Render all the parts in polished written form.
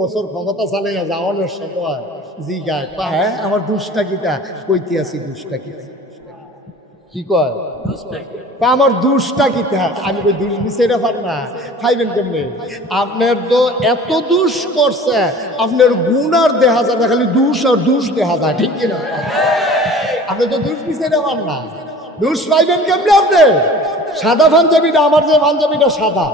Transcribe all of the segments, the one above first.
বছর ক্ষমতা চালিয়ে যাওয়ানোর সময় জিগায় হ্যাঁ আমার দুষ্টা কিটা কইতে আছি দুষ্টা কিটা কি কয় আমার দুষ্টা কিটা আমি কই দুষ বিচাইরা পার না খাইবেন কেমনে আপনার তো এত দুষ করছে আপনার গুণ আর দেখা যায় না খালি দুষ আর দুষ দেখা যায় ঠিক কিনা আপনি তো দুষ বিচাইরা পার না দুষ পাইবেন কেমনে আপনি সাদা পাঞ্জাবিটা আমার যে পাঞ্জাবিটা সাদা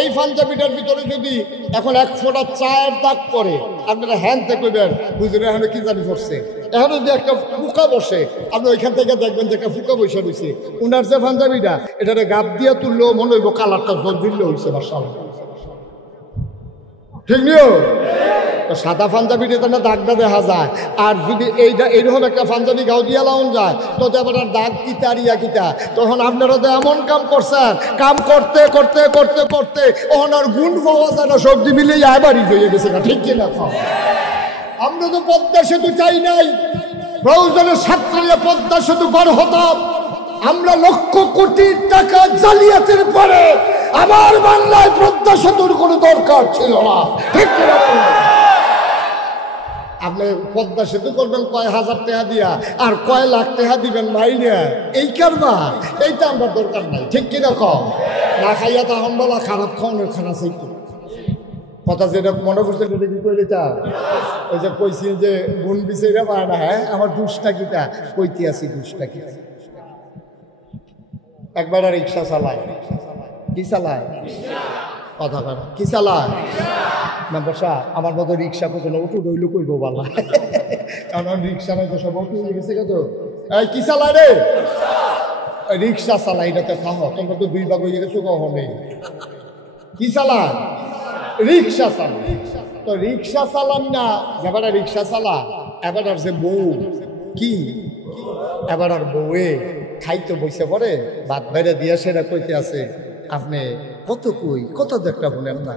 এই পাঞ্জাবিটার ভিতরে যদি এখন এক ফোঁটা চায়ের দাগ পরে আপনারা হ্যান্ডতে কইবেন বুঝলেন এখানে কি জানি পড়ছে এখন যদি একটা ফুকা বসে আপনি ওইখান থেকে দেখবেন যে একটা ফুকা বসে রয়েছে উনার যে পাঞ্জাবিটা এটাতে গাপ দিয়ে তুললেও মনে হইব কালারটা জল দিল্লে হয়েছে বাসাল ঠিক নিও সাদা পাঞ্জাবিটা তো না দাগটা দেখা যায় আর যদি এইরকম একটা পাঞ্জাবি গাও দিয়া লাউন যায় তো আবার দাগ কিতা রিয়া কিতা তখন আপনারা তো এমন কাম করছেন কাম করতে করতে করতে করতে ওনার গুণ পাওয়া যায় না সবজি মিলে এবারই হয়ে গেছে না ঠিক কিনা আমরা তো পদ্মা সেতু চাই নাই প্রয়োজনে ছাত্রীরা পদ্মা সেতু পার হতাম আমরা লক্ষ কোটি টাকা জালিয়াতির পরে আমার বাংলায় পদ্মা সেতুর কোনো দরকার ছিল না ঠিক কিনা আপনি পদ্মা সেতু করবেন কয় হাজার টাকা দিয়া আর কয় লাখ টাকা দিবেন মাইনে এই কারবার এইটা আমার দরকার নাই ঠিক কিনা কম না খাইয়া তখন বলা খারাপ খাওয়ানোর খানা সেই কথা যেটা মনে করছে সেটা কি কইলে তা ওই যে কইছিল যে গুণ বিচাইরা পায় না হ্যাঁ আমার দুষ্টা কিটা কইতে আছি দুষ্টা কিটা একবার রিক্সা চালায় কি চালায় কথা বলা কি চালায় না বসা আমার মতো রিক্সা করছে না উঠু রইল কইব বলা কারণ রিক্সা নাই তো সব উঠু হয়ে গেছে কত এই কি চালায় রে রিক্সা চালাই এটাতে খাহ তোমরা তো দুই ভাগ হয়ে গেছো কখনই কি চালায় রিক্সা চালায় তো রিক্সা চালান না এবার রিক্সা চালা এবার আর যে বউ কি এবার আর বউয়ে খাইতে বসে পড়ে ভাত বাইরে দিয়ে সেটা কইতে আছে আপনি কত কই কত একটা শুনেন না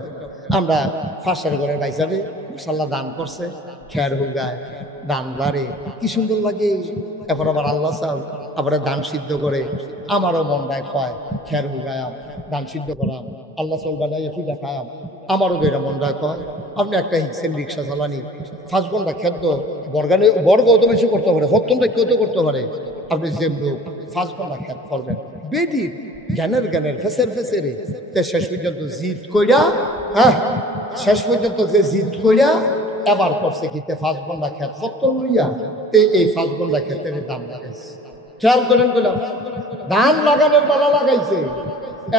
আমরা ফাঁসের ঘরে বাইসাবে মশাল্লা দান করছে খেয়ার হুগায় দান বাড়ে কি সুন্দর লাগে এরপর আবার আল্লাহ সাহ আবার দান সিদ্ধ করে আমারও মনটায় কয় খেয়ার হুগায়াম দান সিদ্ধ করাম আল্লাহ সাল বানাইয়া ফিদা খায়াম আমারও বেরা মনটায় কয় আপনি একটা হিকসেন রিক্সা চালানি 5 ঘন্টা খেত বর্গ তো বেশি করতে পারে সত্তরটা কেউ তো করতে পারে আপনি যেমন 5 ঘন্টা খেত করবেন বেডির জ্ঞানের ফেসেরে শেষ পর্যন্ত জিদ কইরা হ্যাঁ শেষ পর্যন্ত যে জিদ কইরা এবার করছে কি 5 ঘন্টা খেত সত্তর লইয়া এই 5 ঘন্টা খেতের দাম লাগাইছে খেয়াল করেন বললাম ধান লাগানোর বেলা লাগাইছে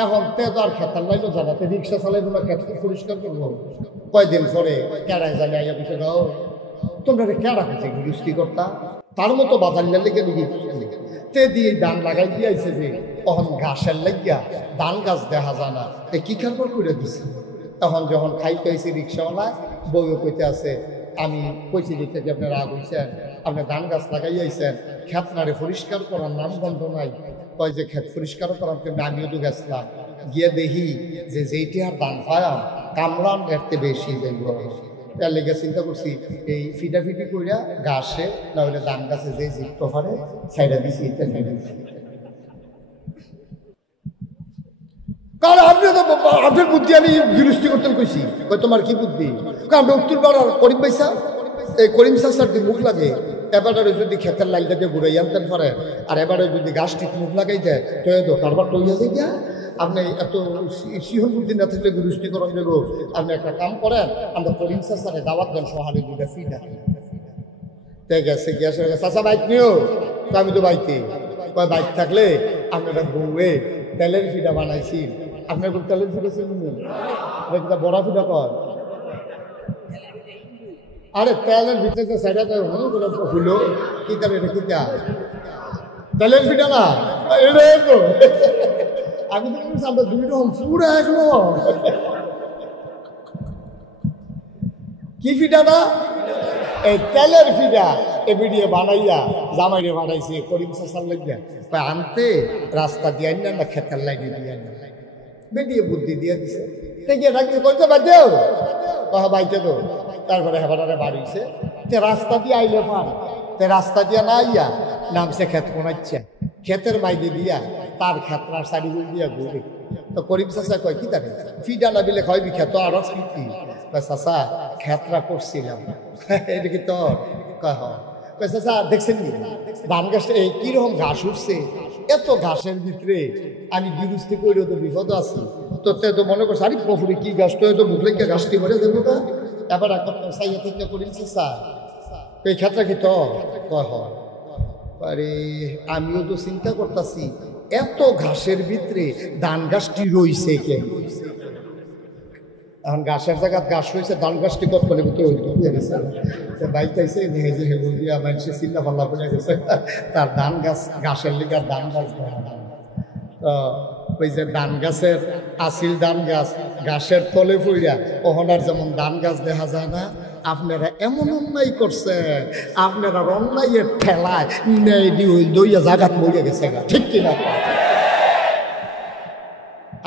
এখন তেজ আর খেতার লাইলো জানাতে রিক্সা চালাই তোমরা খেত পরিষ্কার করবো কয়দিন পরে কেড়ায় জানি আইয়া বসে দাও তোমরা কেড়া খেতে গৃষ্টি করতা তার মতো বাজার লেগে তে দিয়ে ধান লাগাই দিয়েছে যে তখন ঘাসের লাগিয়া ধান গাছ দেখা যায় না কি কারবার করে দিছে তখন যখন খাইতে হয়েছে রিক্সাওয়ালা বউও কইতে আছে আমি কইছি দিতে যে আপনার রাগ হয়েছেন আপনি ধান গাছ লাগাইয়াছেন খেত নারে পরিষ্কার করার নাম গন্ধ নাই কয় যে খেত পরিষ্কার করার জন্য আমিও তো গেছিলাম গিয়ে দেখি যে যেইটি আর ধান পায়াম কামলাম এরতে বেশি দেখবো তার লেগে চিন্তা করছি এই ফিটাফিটি করিয়া ঘাসে না হলে ধান গাছে যে জিত পারে সাইডা দিছি কারণ আপনি তো আপনার বুদ্ধি আমি গৃহস্থী করতে কইছি তোমার কি বুদ্ধি আমরা উত্তর পাড়ার করিম পয়সা এই করিম চাষার দিন মুখ লাগে এবারে যদি ক্ষেতের লাইনটাকে ঘুরাই আনতেন পারে আর এবারে যদি গাছটি মুখ লাগাই দেয় তো কারবার তৈরি আছে গিয়া আপনি এত সিংহ বুদ্ধি না থাকলে গৃহস্থী করেন দেব আপনি একটা কাম করেন আমরা করিম চাষারে দাওয়াত দেন সহারে দুটা ফি ডাকি তাই গেছে গ্যাসের চাষা বাইক নিও তো আমি তো বাইকে কয় বাইক থাকলে আপনারা বউয়ে তেলের ফিটা বানাইছি আপনার তেলের ফিটা চিনি বড়া ফিটা কর আরে তেলের ভিতরে সাইডা হইল কি করে এটা কিটা তেলের ফিটা না এটাই তো আমি তো বলছি আমরা 2 রকম পুরা এগুলো কি ফিটা না এই তেলের ফিটা এ ভিডিও বানাইয়া জামাইরে বানাইছে করিম চাষার লাগিয়া আনতে রাস্তা দিয়ে না খেতার লাইনে দিয়ে বেরিয়ে বুদ্ধি দিয়ে দিছে গিয়ে থাকতে করতে বাধ্য কহা বাইতে তো তারপরে হেবারে বাড়িছে তে রাস্তা দিয়ে আইলে পার তে রাস্তা দিয়ে না আইয়া নামছে খেত কোনাচ্ছে ক্ষেতের মাইদি দিয়া তার ক্ষেত্রার শাড়ি দিয়া ঘুরে তো করিম চাষা কয় কি তারে ফিডা না বিলে খাইবি খেত আর চাচা খেতরা করছিলাম। এটা কি তোর? কয় হয়। চাচা দেখছেন নি ধান গাছটা এই কিরকম ঘাস উঠছে, এত ঘাসের ভিতরে আমি গিরুস্তি করে তো বিপদ আছি। তো তো মনে করছে আরে পুকুরে কি গাছ, তো মুখ লেগে গাছটি করে দেবো না। এবার এখন সাইয়া থেকে করেছি স্যার এই ক্ষেত্রে কি তো কয় হয়। আরে আমিও তো চিন্তা করতেছি এত ঘাসের ভিতরে ধান গাছটি রইছে কে? এখন গাছের জায়গা ঘাস রয়েছে, ধান গাছটি কত করে ভিতরে গেছে বাইক আইসে মানুষের চিন্তা ভাল্লা করে গেছে তার ধান গাছ ঘাসের লিগার ধান গাছ। ওই যে ধান গাছের আসিল ধান গাছ ঘাসের তলে ফুইরা ওহনার যেমন ধান গাছ দেখা যায় না, আপনারা এমন অন্যায় করছে, আপনারা অন্যায়ের ঠেলায় নেই দইয়া জাগাত মরে গেছে। ঠিক কিনা?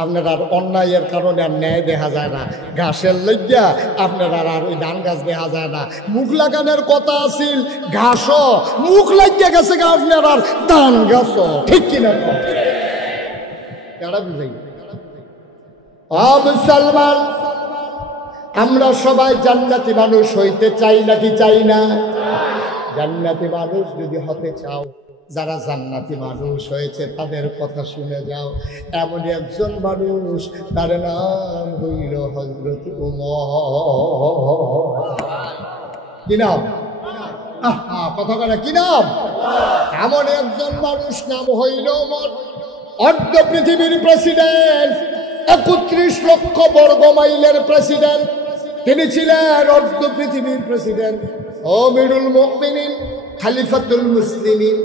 আপনারা আর অন্যায়ের কারণে আর ন্যায় দেখা যায় না, ঘাসের লইয়া আপনারা আর ওই ধান গাছ দেখা যায় না। মুখ লাগানোর কথা আছিল ঘাসও মুখ লাগিয়া গেছে আপনার আর ধান গাছও। ঠিক কিনা? কেডা বুঝাই? মুসলমান আমরা সবাই জান্নাতি মানুষ হইতে চাই নাকি চাই না? জান্নাতি মানুষ যদি হতে চাও, যারা জান্নাতি মানুষ হয়েছে তাদের কথা শুনে যাও। এমন একজন মানুষ, তার নাম হইল হযরত ওমর। কি নাম? কথা বলে কি নাম? এমন একজন মানুষ নাম হইল ওমর, অর্ধ পৃথিবীর প্রেসিডেন্ট, ৩১ লক্ষ বর্গ মাইলের প্রেসিডেন্ট। তিনি ছিলেন অর্ধ পৃথিবীর প্রেসিডেন্ট, আমিরুল মুমিনিন, খলিফাতুল মুসলিমিন,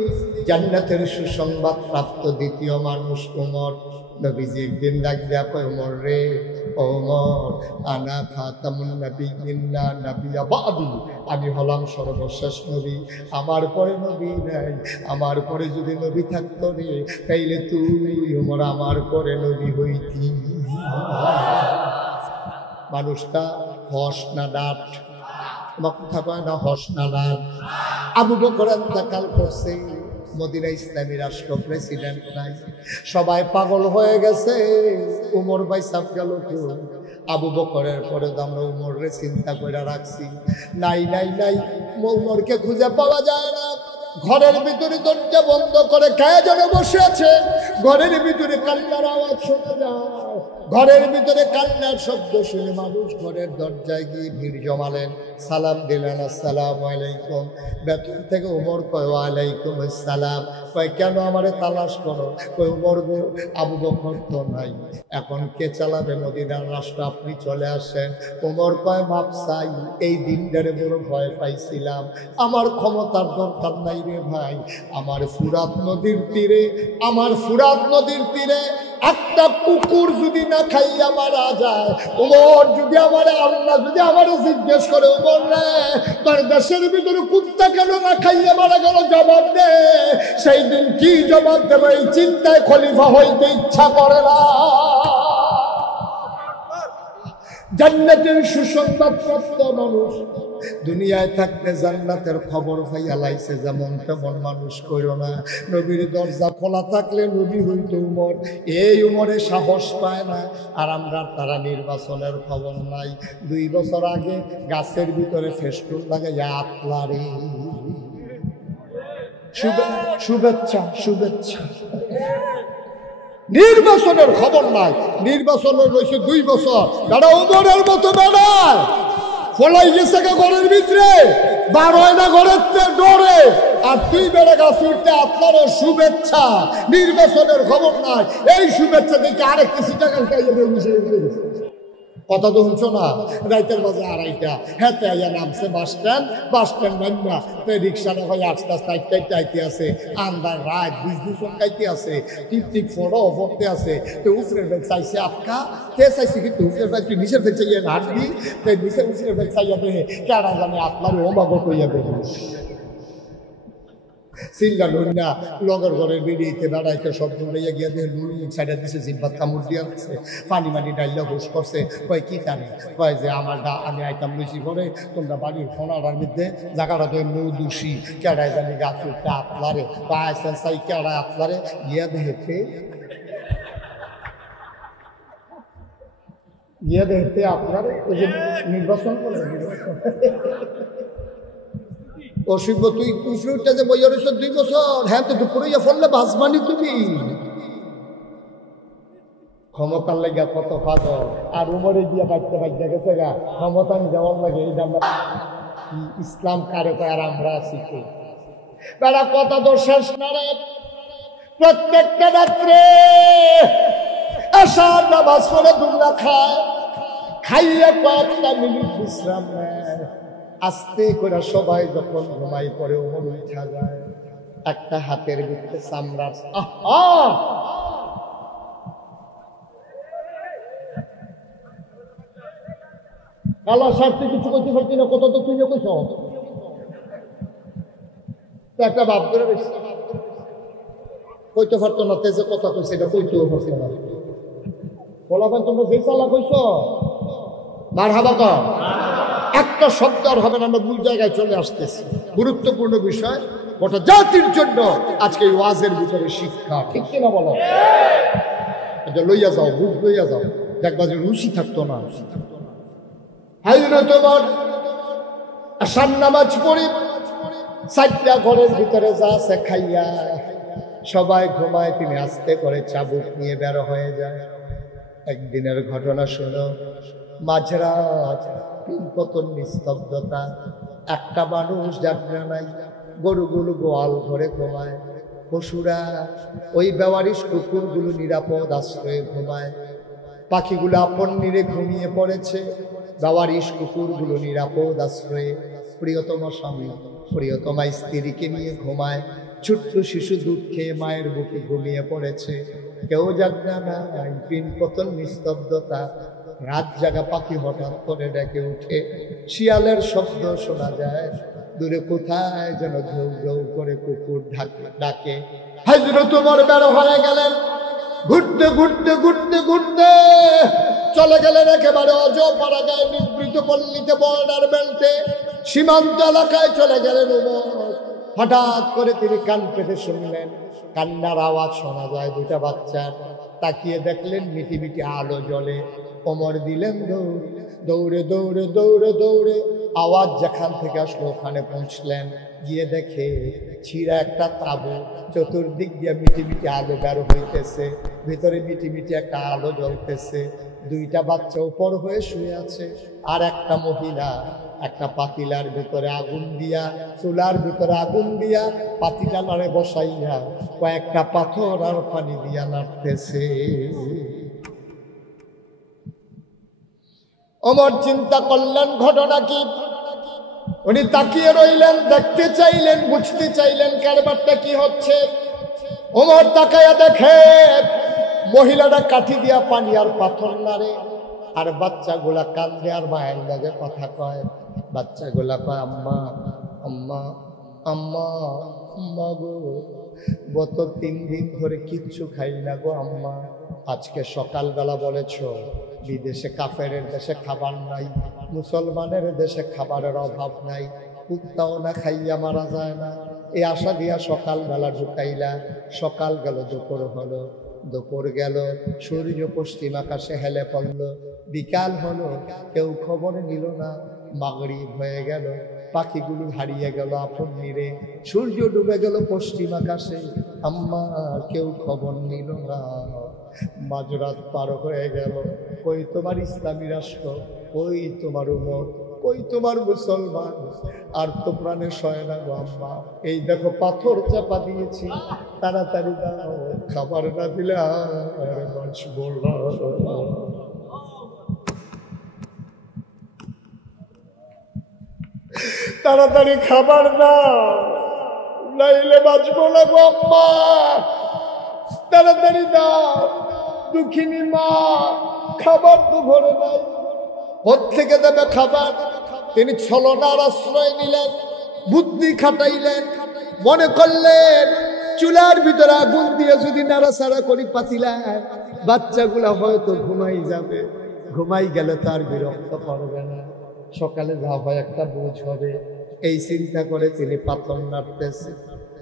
জান্নাতের সুসংবাদ প্রাপ্ত দ্বিতীয় মানুষ ওমর। নবীজি একদিন ডাক দেয়া কয়, ওমর রে, ওমর আনা খাতামুন নাবিয়্যিন লা নাবিয়্যা বা'দি, আমি হলাম সর্বশেষ নবী, আমার পরে নবী নাই। আমার পরে যদি নবী থাকতো রে, তাইলে তুই ওমর আমার পরে নবী হইতি। মানুষটা হস না ডাট? কথা কয় না, হস না ডাট? আবু বকর ইন্তেকাল করছে, মদিনা ইসলামী রাষ্ট্র প্রেসিডেন্ট নাই, সবাই পাগল হয়ে গেছে। উমর ভাই সাপ গেল তো। আবু বকরের পরে তো আমরা উমররে চিন্তা করে রাখছি, নাই নাই নাই, উমরকে খুঁজে পাওয়া যায় না। ঘরের ভিতরে দরজা বন্ধ করে কে যেন বসে আছে, ঘরের ভিতরে কান্নার আওয়াজ শোনা যায়। ঘরের ভিতরে কান্নার শব্দ শুনে মানুষ ঘরের দরজায় গিয়ে ভিড় জমালেন, সালাম দিলেন, আসসালামু আলাইকুম। ভেতর থেকে উমর কয়, ওয়ালাইকুম আসসালাম। কয় কেন আমারে তালাশ করো? কয় উমর গো, আবু বকর তো নাই, এখন কে চালাবে মদিনার রাষ্ট্র, আপনি চলে আসেন। উমর কয়, মাপ চাই, এই দিনটারে বড় ভয় পাইছিলাম, আমার ক্ষমতার দরকার নাই রে ভাই। আমার ফুরাত নদীর তীরে, আমার ফুরাত নদীর তীরে একটা কুকুর যদি না খাইয়া মারা যায়, উমর যদি আমার আল্লাহ যদি আমার জিজ্ঞেস করে, উমর রে তোর দেশের ভিতরে কুত্তা কেন না খাইয়া মারা গেল, জবাব দে। সেই দিন কি জবাব দেবে এই চিন্তায় খলিফা হইতে ইচ্ছা করে না। জান্নাতের সুসংবাদ প্রাপ্ত মানুষ দুনিয়ায় থাকতে জান্নাতের খবর পাইয়া লাইছে, যেমন তেমন মানুষ কইরো না। নবীর দরজা খোলা থাকলে নবী হইতো উমর, এই উমরে সাহস পায় না। আর আমরা তারা নির্বাচনের খবর নাই। 2 বছর আগে গাছের ভিতরে ফেস্টুন লাগাইয়া আতলারে শুভেচ্ছা শুভেচ্ছা, নির্বাচনের খবর নাই। নির্বাচনের রয়েছে 2 বছর, তারা উমরের মতো বেড়ায় ফলাই গেছে ঘরের ভিতরে, বার হয় না ঘরের ডরে। আর তুই বেড়ে গাছ উঠতে আপনারও শুভেচ্ছা, নির্বাচনের খবর নাই। এই শুভেচ্ছা দেখে আরেক কিছু টাকা কথা তো শুনছো না? রাইতের বাজে 2:30, হ্যাঁ আইয়া নামছে বাস স্ট্যান্ড নামা রিক্সাটা হয় আস্তে আস্তে আইতে আছে, আন্দার রাত বিজলি চমকাইতে আছে, টিপ ফটো পড়তে আছে। তো উফরের বেগ চাইছে আপকা, কে চাইছে কিন্তু উফরের বেগ তুই নিচের বেগ চাইয়া হাঁটবি, তাই নিচের উফরের বেগ চাইয়া দেহে কেনা জানে আপনার ওমাগো কইয়া বেরিয়ে চিল্লা লইনা লগর ঘরের বেরিয়েতে বেড়াইতে সব দৌড়াইয়া গিয়া দিয়ে লুড়ি সাইডা দিছে, জিব্বাত কামড় দিয়া দিচ্ছে, পানি মানি ডাইলা হুস করছে। কয় কি জানি? কয় যে আমার আমি আইতাম লুচি করে তোমরা বাড়ির ফোনার মধ্যে জায়গাটা তো এমনি দোষী, কেড়াই জানি গাছ উঠতে আপনারে পাইছেন চাই কেড়ায় আপনারে গিয়া দেখে গিয়ে দেখতে আপনার ওই যে নির্বাচন করে অসিব তুই কুফরিটা যে বইয়া রয়েছ 2 বছর, হ্যাঁ তো দুপুরে ফললে বাসবানি তুমি ক্ষমতার লেগে কত পাগল, আর উমরে গিয়া বাড়তে বাড়তে গেছে গা ক্ষমতা যাওয়ার লাগে এই দাম ইসলাম কারে আর আমরা আছি কি বেড়া কথা তো শেষ না রে। প্রত্যেকটা রাত্রে আশার নামাজ পড়ে দুমরা খায়, খাইয়া কয়েকটা মিনিট বিশ্রাম নেয়, আস্তে করে সবাই যখন ঘুমাই পড়ে ওমর উঠা যায়, একটা হাতের ভিতরে চামড়ার কালা সারতে কিছু করতে পারছি না, কত তো তুই কইছ একটা ভাব করে কইতে পারতো না, তেজে কথা কইছে এটা কইতেও পারতো না। বলাবেন তোমরা যে চালা কইছ মার হাবা কর, একটা শব্দ আর হবে না, আমরা ভুল জায়গায় চলে আসতেছি। গুরুত্বপূর্ণ বিষয়, গোটা জাতির জন্য আজকে এই ওয়াজের ভিতরে শিক্ষা, ঠিক কিনা বলো? এটা লইয়া যাও, বুঝ লইয়া যাও, দেখবা যে রুচি থাকতো না। তোমার আসার নামাজ পড়ি 4টা ঘরের ভিতরে যা আছে খাইয়া সবাই ঘুমায়, তিনি আস্তে করে চাবুক নিয়ে বের হয়ে যায়। একদিনের ঘটনা শোনো, মাঝরাত কতন নিস্তব্ধতা, একটা মানুষ যাত্রা নাই, গরুগুলো গোয়াল ঘরে ঘুমায়, পশুরা ওই বেওয়ারিশ কুকুরগুলো নিরাপদ আশ্রয়ে ঘুমায়, পাখিগুলো আপন নিরে ঘুমিয়ে পড়েছে, বেওয়ারিশ কুকুরগুলো নিরাপদ আশ্রয়ে প্রিয়তম স্বামী প্রিয়তমা স্ত্রীকে নিয়ে ঘুমায়, ছোট্ট শিশু দুধ খেয়ে মায়ের বুকে ঘুমিয়ে পড়েছে, কেউ জাগনা নাই, পিন পতন নিস্তব্ধতা। রাত জাগা পাখি হঠাৎ করে ডেকে উঠে, শিয়ালের শব্দ শোনা যায়, দূরে কোথায় যেন ঘেউ ঘেউ করে কুকুর ডাকে। হযরত ওমর বের হয়ে গেলেন, ঘুরতে ঘুরতে ঘুরতে ঘুরতে চলে গেলেন একেবারে অজপাড়াগায়, নিবৃত পল্লীতে, বর্ডার বেল্টে, সীমান্ত এলাকায় চলে গেলেন ওমর। হঠাৎ করে তিনি কান পেতে শুনলেন, কান্নার আওয়াজ শোনা যায় 2টা বাচ্চার। তাকিয়ে দেখলেন মিটি মিটি আলো জ্বলে। ওমর দিলেন দৌড়ে দৌড়ে দৌড়ে দৌড়ে আওয়াজ যেখান থেকে আসলো ওখানে পৌঁছলেন, গিয়ে দেখে ছিঁড়া একটা তাঁবু, চতুর্দিক দিয়ে মিটি মিটি আলো বের হইতেছে, ভিতরে মিটি মিটি একটা আলো জ্বলতেছে, 2টা বাচ্চা উপর হয়ে শুয়ে আছে, আর একটা মহিলা একটা পাতিলার ভিতরে আগুন দিয়া, চুলার ভিতরে আগুন দিয়া, পাতিলা নাড়ে বসাইয়া কয়েকটা পাথর আর পানি দিয়া নাড়তেছে। ওমর চিন্তা করলেন ঘটনা কি, উনি তাকিয়ে রইলেন, দেখতে চাইলেন, বুঝতে চাইলেন কারবারটা কি হচ্ছে। ওমর তাকায়া দেখে মহিলাটা কাঠি দিয়া পানি আর পাথর নাড়ে, আর বাচ্চাগুলা কান্দে আর মায়ের লাগে কথা কয়। বাচ্চাগুলা কয় আম্মা আম্মা আম্মা আম্মা গো, গত 3 দিন ধরে কিচ্ছু খাই না গো আম্মা, আজকে সকালবেলা বলেছ বিদেশে কাফেরের দেশে খাবার নাই, মুসলমানের দেশে খাবারের অভাব নাই, কুত্তাও না খাইয়া মারা যায় না, এই আশা দিয়া সকালবেলা ঢুকাইলা, সকাল গেল, দুপুর হলো, দুপুর গেল, সূর্য পশ্চিম আকাশে হেলে পড়ল, বিকাল হলো, কেউ খবর নিল না, মাগরিব হয়ে গেল, পাখিগুলো হারিয়ে গেল আপন নিরে, সূর্য ডুবে গেল পশ্চিম আকাশে, আম্মা কেউ খবর নিল না। মাঝরাত পার হয়ে গেল, কই তোমার ইসলামী রাষ্ট্র, কই তোমার উম্মত, কই তোমার মুসলমান, আর তো প্রাণে সয় না গো আম্মা, এই দেখো পাথর চাপা দিয়েছি, তাড়াতাড়ি দাও, খাবার না দিলে আর বাঁচব না। তাড়াতাড়ি খাবার দাও, নাইলে বাঁচব না গো আম্মা, তাড়াতাড়ি দাও, দুঃখিনী মা, খাবার তো ভরে নাই, কোত্থেকে দেবে খাবার? তিনি ছলনার আশ্রয় নিলেন, বুদ্ধি খাটাইলেন, মনে করলেন চুলার ভিতরে আগুন দিয়ে যদি নাড়াচাড়া করি পাতিলায়, বাচ্চাগুলা হয়তো ঘুমাই যাবে, ঘুমাই গেলে তার বিরক্ত করবে না, সকালে যা হয় একটা বোঝ হবে, এই চিন্তা করে তিনি পাথর নাড়তেছে।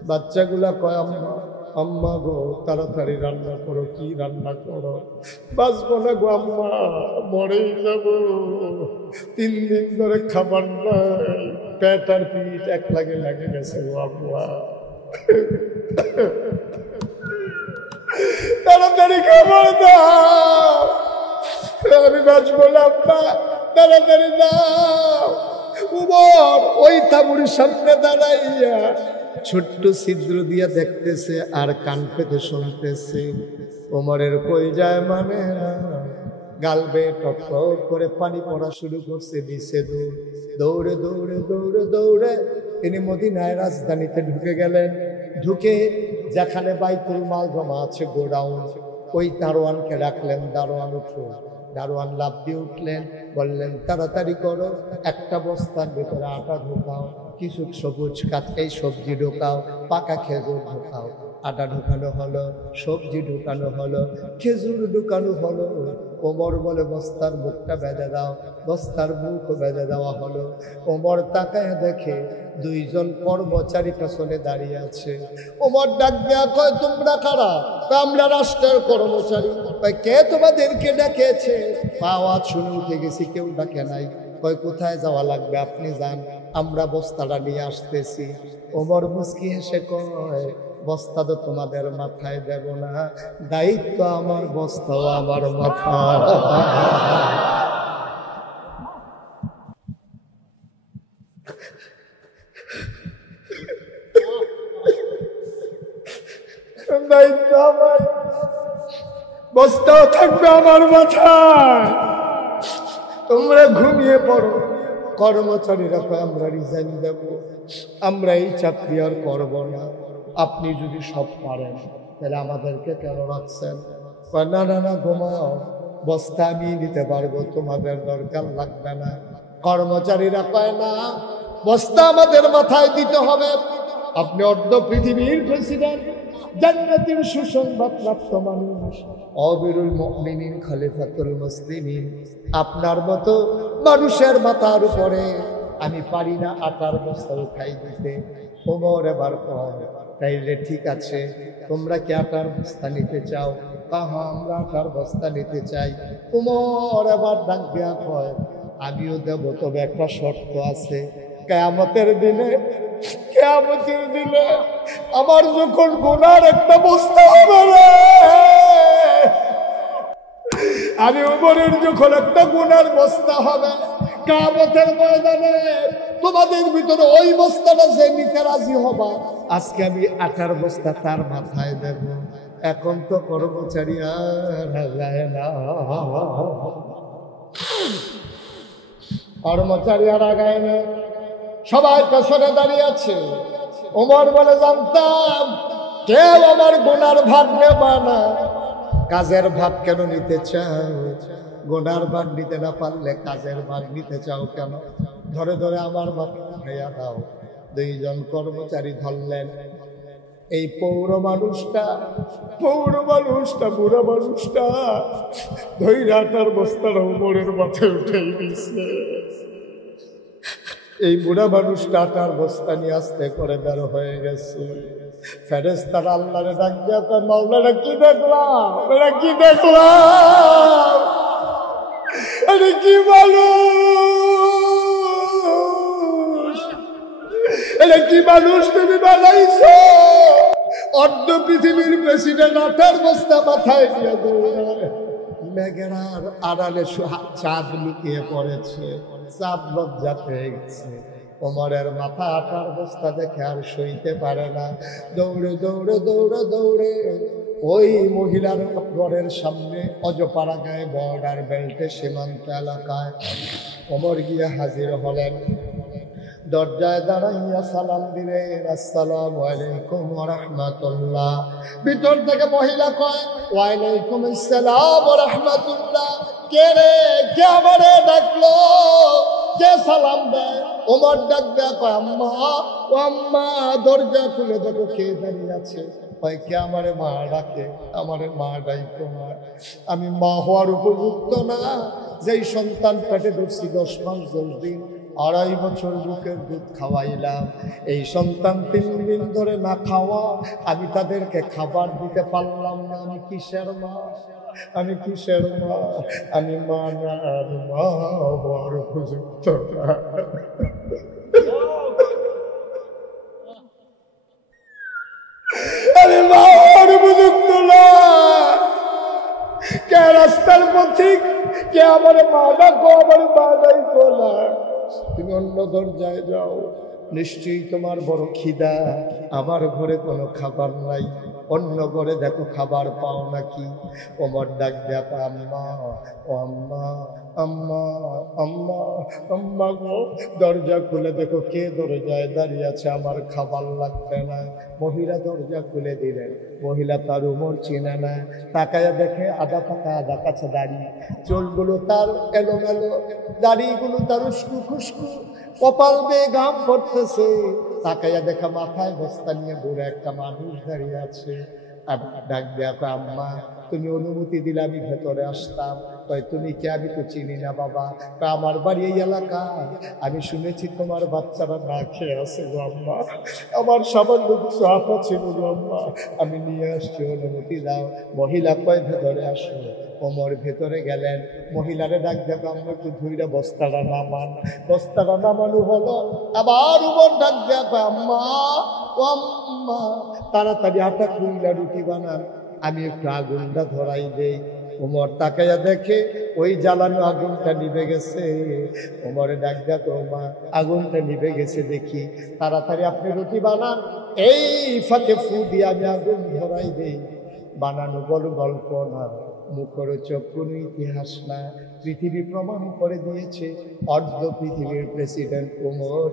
বাচ্চাগুলা কয় আম্মা আম্মা গো তাড়াতাড়ি রান্না করো, কি রান্না করো? বাঁচবো না গো আম্মা, মরেই যাব। 3 দিন ধরে খাবার নাই, পেট আর পিঠ এক লাগে গেছে গো আম্মা। তাড়াতাড়ি খাবার দাও, আমি বাঁচবো না আম্মা, তাড়াতাড়ি দাও। উমর ওই তাঁবুর সামনে দাঁড়াইয়া ছোট্ট ছিদ্র দিয়া দেখতেছে আর কান পেতে শুনতেছে। ওমরের কই যায় মানে গাল বেয়ে টক টক করে পানি পড়া শুরু করছে। দিছে দৌড়ে দৌড়ে দৌড়ে দৌড়ে তিনি মদিনায় রাজধানীতে ঢুকে গেলেন। ঢুকে যেখানে বাইতুল মাল জমা আছে গোডাউন, ওই দারোয়ানকে ডাকলেন, দারোয়ান উঠো। দারোয়ান লাফ দিয়ে উঠলেন, বললেন তাড়াতাড়ি করো, একটা বস্তার ভেতরে আটা ঢোকাও, কিছু সবুজ এই সবজি ঢোকাও, পাকা খেজুর ঢোকাও। আটা ঢুকানো হলো, সবজি ঢুকানো হলো, খেজুর ঢুকানো হলো। ওমর বলে বস্তার মুখটা বেঁধে দাও, বস্তার মুখ বেঁধে দেওয়া হলো। ওমর তাকায় দেখে 2 জন কর্মচারী পেছনে দাঁড়িয়ে আছে। ওমর ডাক দেয়া কয় তোমরা কারা? আমরা রাষ্ট্রের কর্মচারী। কে তোমাদেরকে ডেকেছে? আওয়াজ শুনে উঠে গেছি, কেউ ডাকে নাই। কয় কোথায় যাওয়া লাগবে? আপনি যান, আমরা বস্তাটা নিয়ে আসতেছি। ওমর মুচকি হেসে কয় বস্তা তো তোমাদের মাথায় দেব না, দায়িত্ব আমার, বস্তাও আমার মাথা। দায়িত্ব আমার, বস্তাও থাকবে আমার মাথায়। তোমরা ঘুমিয়ে পড়ো। কর্মচারীরা কয় আমরা রিজাইন দেব, আমরা এই চাকরি আর করবো না। আপনি যদি সব পারেন তাহলে আমাদেরকে কেন রাখছেন? না না না, ঘুমাও, বস্তা আমি নিতে পারবো, তোমাদের দরকার লাগবে না। কর্মচারীরা কয় না, বস্তা আমাদের মাথায় দিতে হবে। আপনি অর্ধ পৃথিবীর প্রেসিডেন্ট, জান্নাতের সুসংবাদ প্রাপ্ত মানুষ, আমিরুল মুমিনিন, খলিফাতুল মুসলিমিন। আপনার মতো মানুষের মাথার উপরে আমি পারি না আটার বস্তা উঠাই দিতে। ওমর এবার কয় তাইলে ঠিক আছে, তোমরা কি আটার বস্তা নিতে চাও? হ্যাঁ, আমরা আটার বস্তা নিতে চাই। ওমর এবার ডাক দেয়া কয় আমিও দেব, তবে একটা শর্ত আছে। কিয়ামতের দিনে আমার যখন গুনার একটা বস্তা হবে রে, আমি ওমরের যখন একটা গুনার বস্তা হবে, কিয়ামতের ময়দানে তোমাদের ভিতরে ওই বস্তাটা যে নিতে রাজি হবা, আজকে আমি আটার বস্তা তার মাথায় দেব। এখন তো কর্মচারী আর যায় না, কর্মচারী আর আগায় না, সবাই পেছনে দাঁড়িয়ে আছে। ওমর বলে জানতাম কেউ আমার গুনার ভাগ নেবা না। কাজের ভাগ কেন নিতে চাও? গুনার ভাগ নিতে না পারলে কাজের ভাগ নিতে চাও কেন? ধরে ধরে আমার মাথা ভাইয়া দাও। 2 জন কর্মচারী ধরলেন। এই পৌর মানুষটা বুড়া মানুষটা ধৈরাটার বস্তাটা ওমরের মাথায় উঠেই দিয়েছে। এই বুড়া মানুষটা আটার বস্তা নিয়ে আস্তে করে বের হয়ে গেছে। ফেরেশতারা আল্লাহরে ডাক দিয়া কয় মাওলানা কি দেখলাম? এটা কি দেখলাম? এটা কি মানুষ? এটা কি মানুষ তুমি বানাইছো? অর্ধ পৃথিবীর প্রেসিডেন্ট আটার বস্তা মাথায় দিয়ে দৌড়ায়। মেঘের আড়ালে চাঁদ লুকিয়ে পড়েছে, চাঁদ লজ্জা পেয়ে গেছে। ওমরের মাথা আটার বস্তা দেখে আর সইতে পারে না। দৌড়ে দৌড়ে দৌড়ে দৌড়ে ওই মহিলার ঘরের সামনে অজপাড়া গায়ে বর্ডার বেল্টে সীমান্ত এলাকায় ওমর গিয়ে হাজির হলেন। দরজায় দাঁড়াইয়া সালাম দিলেন, আসসালামু আলাইকুম ওয়া রাহমাতুল্লাহ। ভিতর থেকে মহিলা কয় ওয়া আলাইকুম আসসালাম ওয়া রাহমাতুল্লাহ। কে রে? কে আমারে ডাকলো? কে সালাম দেয়? ওমর ডাক দেয়া কয় আম্মা, ও আম্মা, দরজা খুলে দেখো কে দাঁড়িয়ে আছে। কয় কে? আমারে মা ডাকে। আমারে মা ডাইকো না, আমি মা হওয়ার উপযুক্ত না। যেই সন্তান পেটে ধরছি 10 মাস 10 দিন, 2.5 বছর বুকের দুধ খাওয়াইলাম, এই সন্তান 3 দিন ধরে না খাওয়া, আমি তাদেরকে খাবার দিতে পারলাম না। আমি কিসের মা? আমি কিসের মা? আমি মা না, মা হওয়ার উপযুক্ত না। আমি মা হওয়ার উপযুক্ত না। কে রাস্তার পথিক, কে আমার মা ডাকো, আমার মা ডাকো না। তুমি অন্য দরজায় যাও, নিশ্চয়ই তোমার বড় খিদা। আমার ঘরে কোনো খাবার নাই, অন্য ঘরে দেখো খাবার পাও নাকি। ওমর ডাক দেখো, আম্মা, ও আম্মা, আম্মা, আম্মা, আম্মা গো, দরজা খুলে দেখো কে দরজায় দাঁড়িয়ে আছে, আমার খাবার লাগবে না। মহিলা দরজা খুলে দিলেন। মহিলা তার উমর চিনে না, তাকায়া দেখে আধা পাকা আধা কাছে দাঁড়িয়ে, চুলগুলো তার এলোমেলো, দাড়িগুলো তার উস্কু খুস্কু, কপাল বেয়ে ঘাম পড়তেছে। তাকাইয়া দেখা মাথায় বস্তা নিয়ে বুড়ো একটা মানুষ দাঁড়িয়ে আছে। ডাক দেখো, আম্মা, তুমি অনুমতি দিলে আমি ভেতরে আসতাম। কয় তুমি কে? আমি তো চিনি না বাবা। আমার বাড়ি এই এলাকায়, আমি শুনেছি তোমার বাচ্চারা না খেয়ে আছে গো আম্মা, আমার সামান্য কিছু আপা ছিল গো আম্মা, আমি নিয়ে আসছি, অনুমতি দাও। মহিলা কয় ভেতরে আসো। ওমর ভেতরে গেলেন। মহিলারে ডাক দেখো, আম্মা একটু ধুইরা বস্তাটা নামান। বস্তাটা নামানো হলো। আবার ওমর ডাক দেখো, আম্মা, ও আম্মা, তাড়াতাড়ি আটা খুইলা রুটি বানান, আমি একটু আগুনটা ধরাই দেই। ওমর তাকাইয়া দেখে ওই জ্বালানো আগুনটা নিভে গেছে। ওমরে ডাক দেখো, মা, আগুনটা নিভে গেছে দেখি, তাড়াতাড়ি আপনি রুটি বানান, এই ফাঁকে ফু দিয়ে আমি আগুন ধরাই দেই। বানানো বড় গল্প না, মুখরোচক কোনো ইতিহাস না। পৃথিবী প্রমাণ করে দিয়েছে, অর্ধ পৃথিবীর প্রেসিডেন্ট ওমর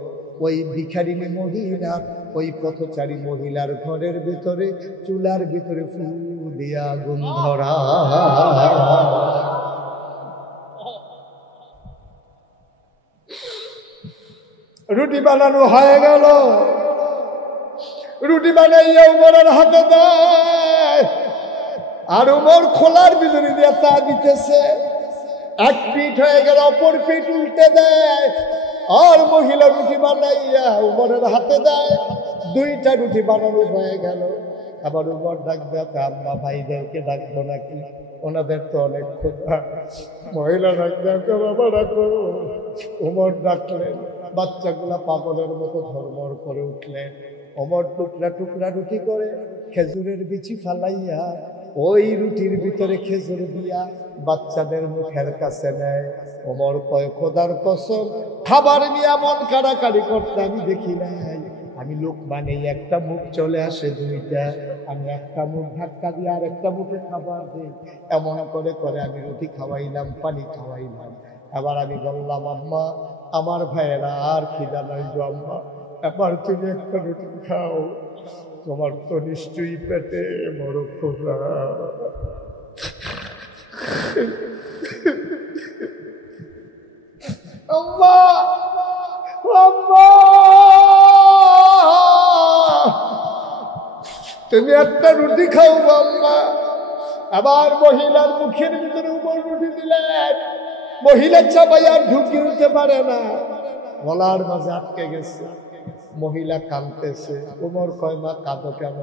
ওই ভিখারিনী মহিলা, ওই পথচারী মহিলার ঘরের ভিতরে চুলার ভিতরে ফু দিয়ে আগুন ধরা। রুটি বানানো হয়ে গেল। রুটি বানাইয়া উমরের হাতে দেয়, আর উমর খোলার ভিতরে দিয়ে তা দিতেছে। এক পিঠ হয়ে গেল, অপর পিঠ উল্টে দেয়, আর মহিলা রুটি বানাইয়া উমরের হাতে দেয়। 2টা রুটি বানানো হয়ে গেল। আবার উমর ডাক দেখো, আম্মা, ভাইদেরকে ডাকবো নাকি? ওনাদের তো অনেক ক্ষুধা। মহিলা ডাক দেখো, বাবা ডাকো। উমর ডাকলেন। বাচ্চাগুলা পাগলের মতো ধর্মর করে উঠলেন। ওমর টুকরা টুকরা রুটি করে খেজুরের বিচি ফালাইয়া ওই রুটির ভিতরে খেজুর দিয়া বাচ্চাদের মুখের কাছে নেয়। ওমর কয়, খোদার কসম, খাবার নিয়ে মন কাড়াকাড়ি করতে আমি দেখি নাই। আমি লোক মানে একটা মুখ চলে আসে 2টা, আমি একটা মুখ ধাক্কা দিয়ে আর একটা মুখে খাবার দিই। এমন করে করে আমি রুটি খাওয়াইলাম, পানি খাওয়াইলাম। এবার আমি বললাম, আম্মা, আমার ভাইয়েরা আর খিদা নাই গো আম্মা, এবার তুমি একটা রুটি খাও, তোমার তো নিশ্চয়ই পেটে বড় ক্ষুধা। আম্মা, আম্মা, তুমি একটা রুটি খাও আম্মা। আবার মহিলার মুখের ভিতরে উপর রুটি দিলেন। মহিলা চাপাই আর ঢুকি উঠতে পারে না, গলার মাঝে আটকে গেছে। মহিলা কাঁদতেছে। ওমর কয়, মা কাঁদো কেন?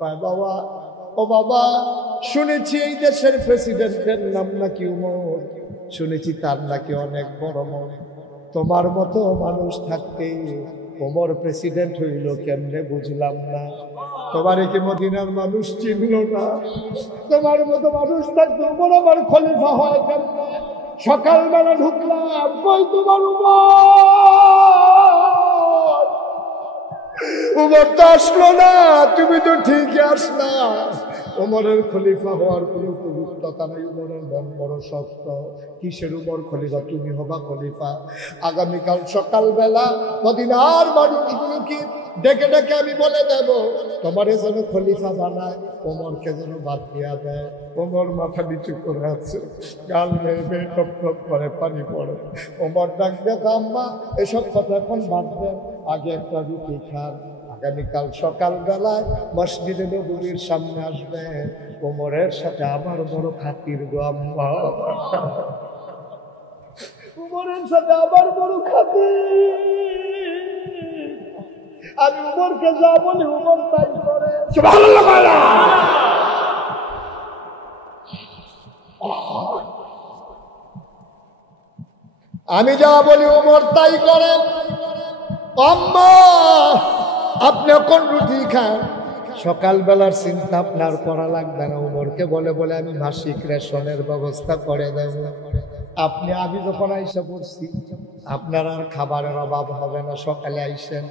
কয়, বাবা, ও বাবা, শুনেছি এই দেশের প্রেসিডেন্টের নাম নাকি ওমর, শুনেছি তার নাকি অনেক বড় মন। তোমার মতো মানুষ থাকতে ওমর প্রেসিডেন্ট হইল কেমনে বুঝলাম না। তোমার কি মদিনার মানুষ চিনল না? তোমার মতো মানুষ থাকতে ওমর আমার খলিফা হয় কেমনে? সকালবেলা ঢুকলাম, কই তোমার উমর তো আসলো না, তুমি তো ঠিকই আসলা। উমরের খলিফা হওয়ার কোনো উপযুক্ততা নেই। উমরের মন বড় শক্ত। কিসের উমর খলিফা? তুমি হবা খলিফা। আগামীকাল সকালবেলা মদিনার মানুষগুলোকে ডেকে ডেকে আমি বলে দেব, তোমারে যেন খলিফা বানায়, ওমরকে যেন বাদ দিয়া দেয়। ওমর মাথা নিচু করে আছে, গাল মেয়ে মেয়ে টপ টপ করে পানি পড়ে। ওমর ডাক দেখ, আম্মা, এসব কথা এখন বাদ দেন, আগে একটা রুটি খান। আগামীকাল সকালবেলায় মসজিদে নববীর সামনে আসবে, ওমরের সাথে আমার বড় খাতির গো আম্মা। উমরের সাথে আমার বড় খাতে, আমি উমরকে যা বলি উমর তাই করে। সুবহানাল্লাহ। আমি যা বলি উমর তাই করে। আম্মা আপনি কোন রুটি খান? সকালবেলার চিন্তা আপনার করা লাগবে না। উমরকে বলে বলে আমি মাসিক রেশনের ব্যবস্থা করে দেব। আমি যখন আইসা পড়ছি আপনার আর খাবারের অভাব হবে না। সকালে আইসেন।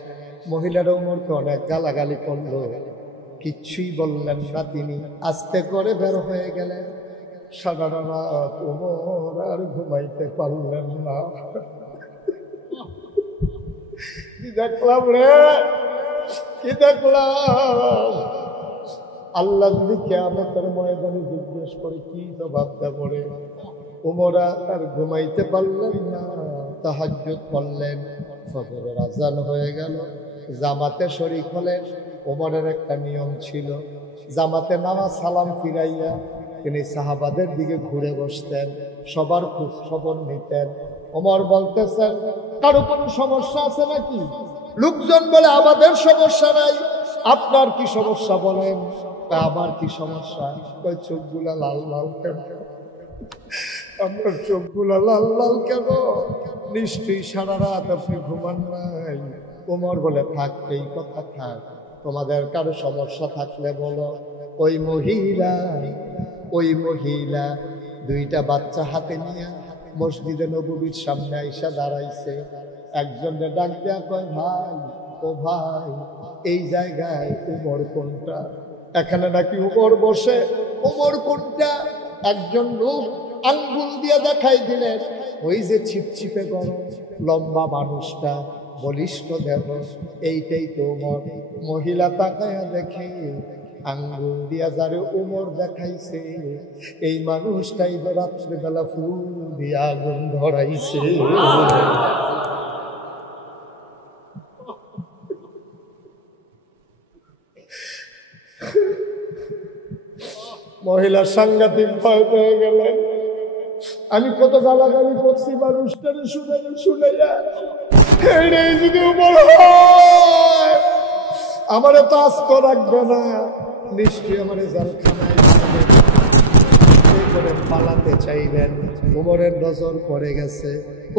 মহিলারা উমরকে অনেক গালাগালি করলো, কিচ্ছুই বললেন না। তিনি আস্তে করে বের হয়ে গেলেন। সারা রাত উমর আর ঘুমাইতে পারলেন না। কি দেখলাম রে, কি দেখলাম! আল্লাহ যদি কিয়ামতের ময়দানে জিজ্ঞেস করে কি জবাব দেব রে? উমরা আর ঘুমাইতে পারলেন না, তাহাজ্জুদ পড়লেন। ফজরের আজান হয়ে গেল, জামাতে শরীক হলেন। উমরের একটা নিয়ম ছিল, জামাতে নামাজ সালাম ফিরাইয়া তিনি সাহাবাদের দিকে ঘুরে বসতেন, সবার খোঁজ খবর নিতেন। ওমর বলতেছেন কারো কোনো সমস্যা আছে নাকি? লোকজন বলে আমাদের সমস্যা নাই, আপনার কি সমস্যা বলেন? আমার কি সমস্যা? চোখগুলা লাল লাল কেন? আপনার চোখগুলা লাল লাল কেন? নিশ্চয়ই সারা রাত আপনি ঘুমান নাই। ওমর বলে থাক, এই কথা থাক, তোমাদের কারো সমস্যা থাকলে বলো। ওই মহিলা দুইটা বাচ্চা হাতে নিয়ে মসজিদে নববীর সামনে আইসা দাঁড়াইছে। একজনকে ডাক দেয়া কয়, ভাই ও ভাই, এই জায়গায় উমর কোনটা? এখানে নাকি উমর বসে, উমর কোনটা? একজন লোক আঙ্গুল দিয়ে দেখাই দিলেন, ওই যে ছিপছিপে গরম লম্বা মানুষটা, বলিষ্ঠ দেহ, এইটাই তো উমর। মহিলা তাকায়া দেখে আঙ্গুল দিয়া যারে উমর দেখাইছে, এই মানুষটাই তো রাত্রিবেলা ফুল দিয়া আগুন ধরাইছে। মহিলা সাংঘাতিক ভয় পেয়ে গেলেন। আমি কত গালাগালি করছি মানুষটারে শুনে যদি উমর হয় আমারে তো আস্ত রাখবে না, নিশ্চয়ই আমারে জেলখানায় করে পালাতে চাইলেন। উমরের নজর পড়ে গেছে।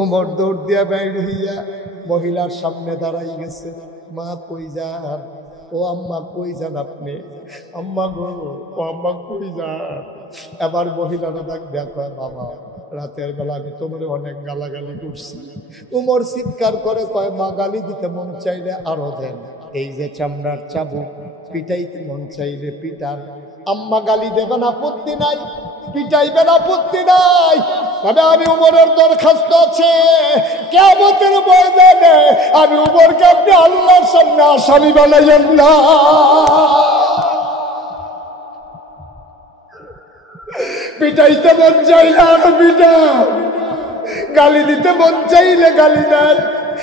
উমর দৌড় দিয়া বাইর হইয়া মহিলার সামনে দাঁড়াই গেছে। মা কই যান? ও আম্মা কই যান আপনি? আম্মা গো, ও আম্মা কই যান? এবার মহিলারা ডাক দেয়া কয়, বাবা রাতের বেলা আমি তোমার অনেক গালাগালি করছি। উমর চিৎকার করে কয়, মা গালি দিতে মন চাইলে আরো দেন, এই যে চামড়ার চাবুক, পিটাইতে মন চাইলে পিটান। আম্মা গালি দেবেন আপত্তি নাই, পিটাইবেন আপত্তি নাই, তবে আমি উমরের দরখাস্ত আছে, কিয়ামতের ময়দানে আমি উমরকে আপনি আল্লাহর সামনে আসামি বানাইয়েন না। পিটাইতে মন চাইলে আরো পিটান, গালি দিতে মন চাইলে গালি দেন,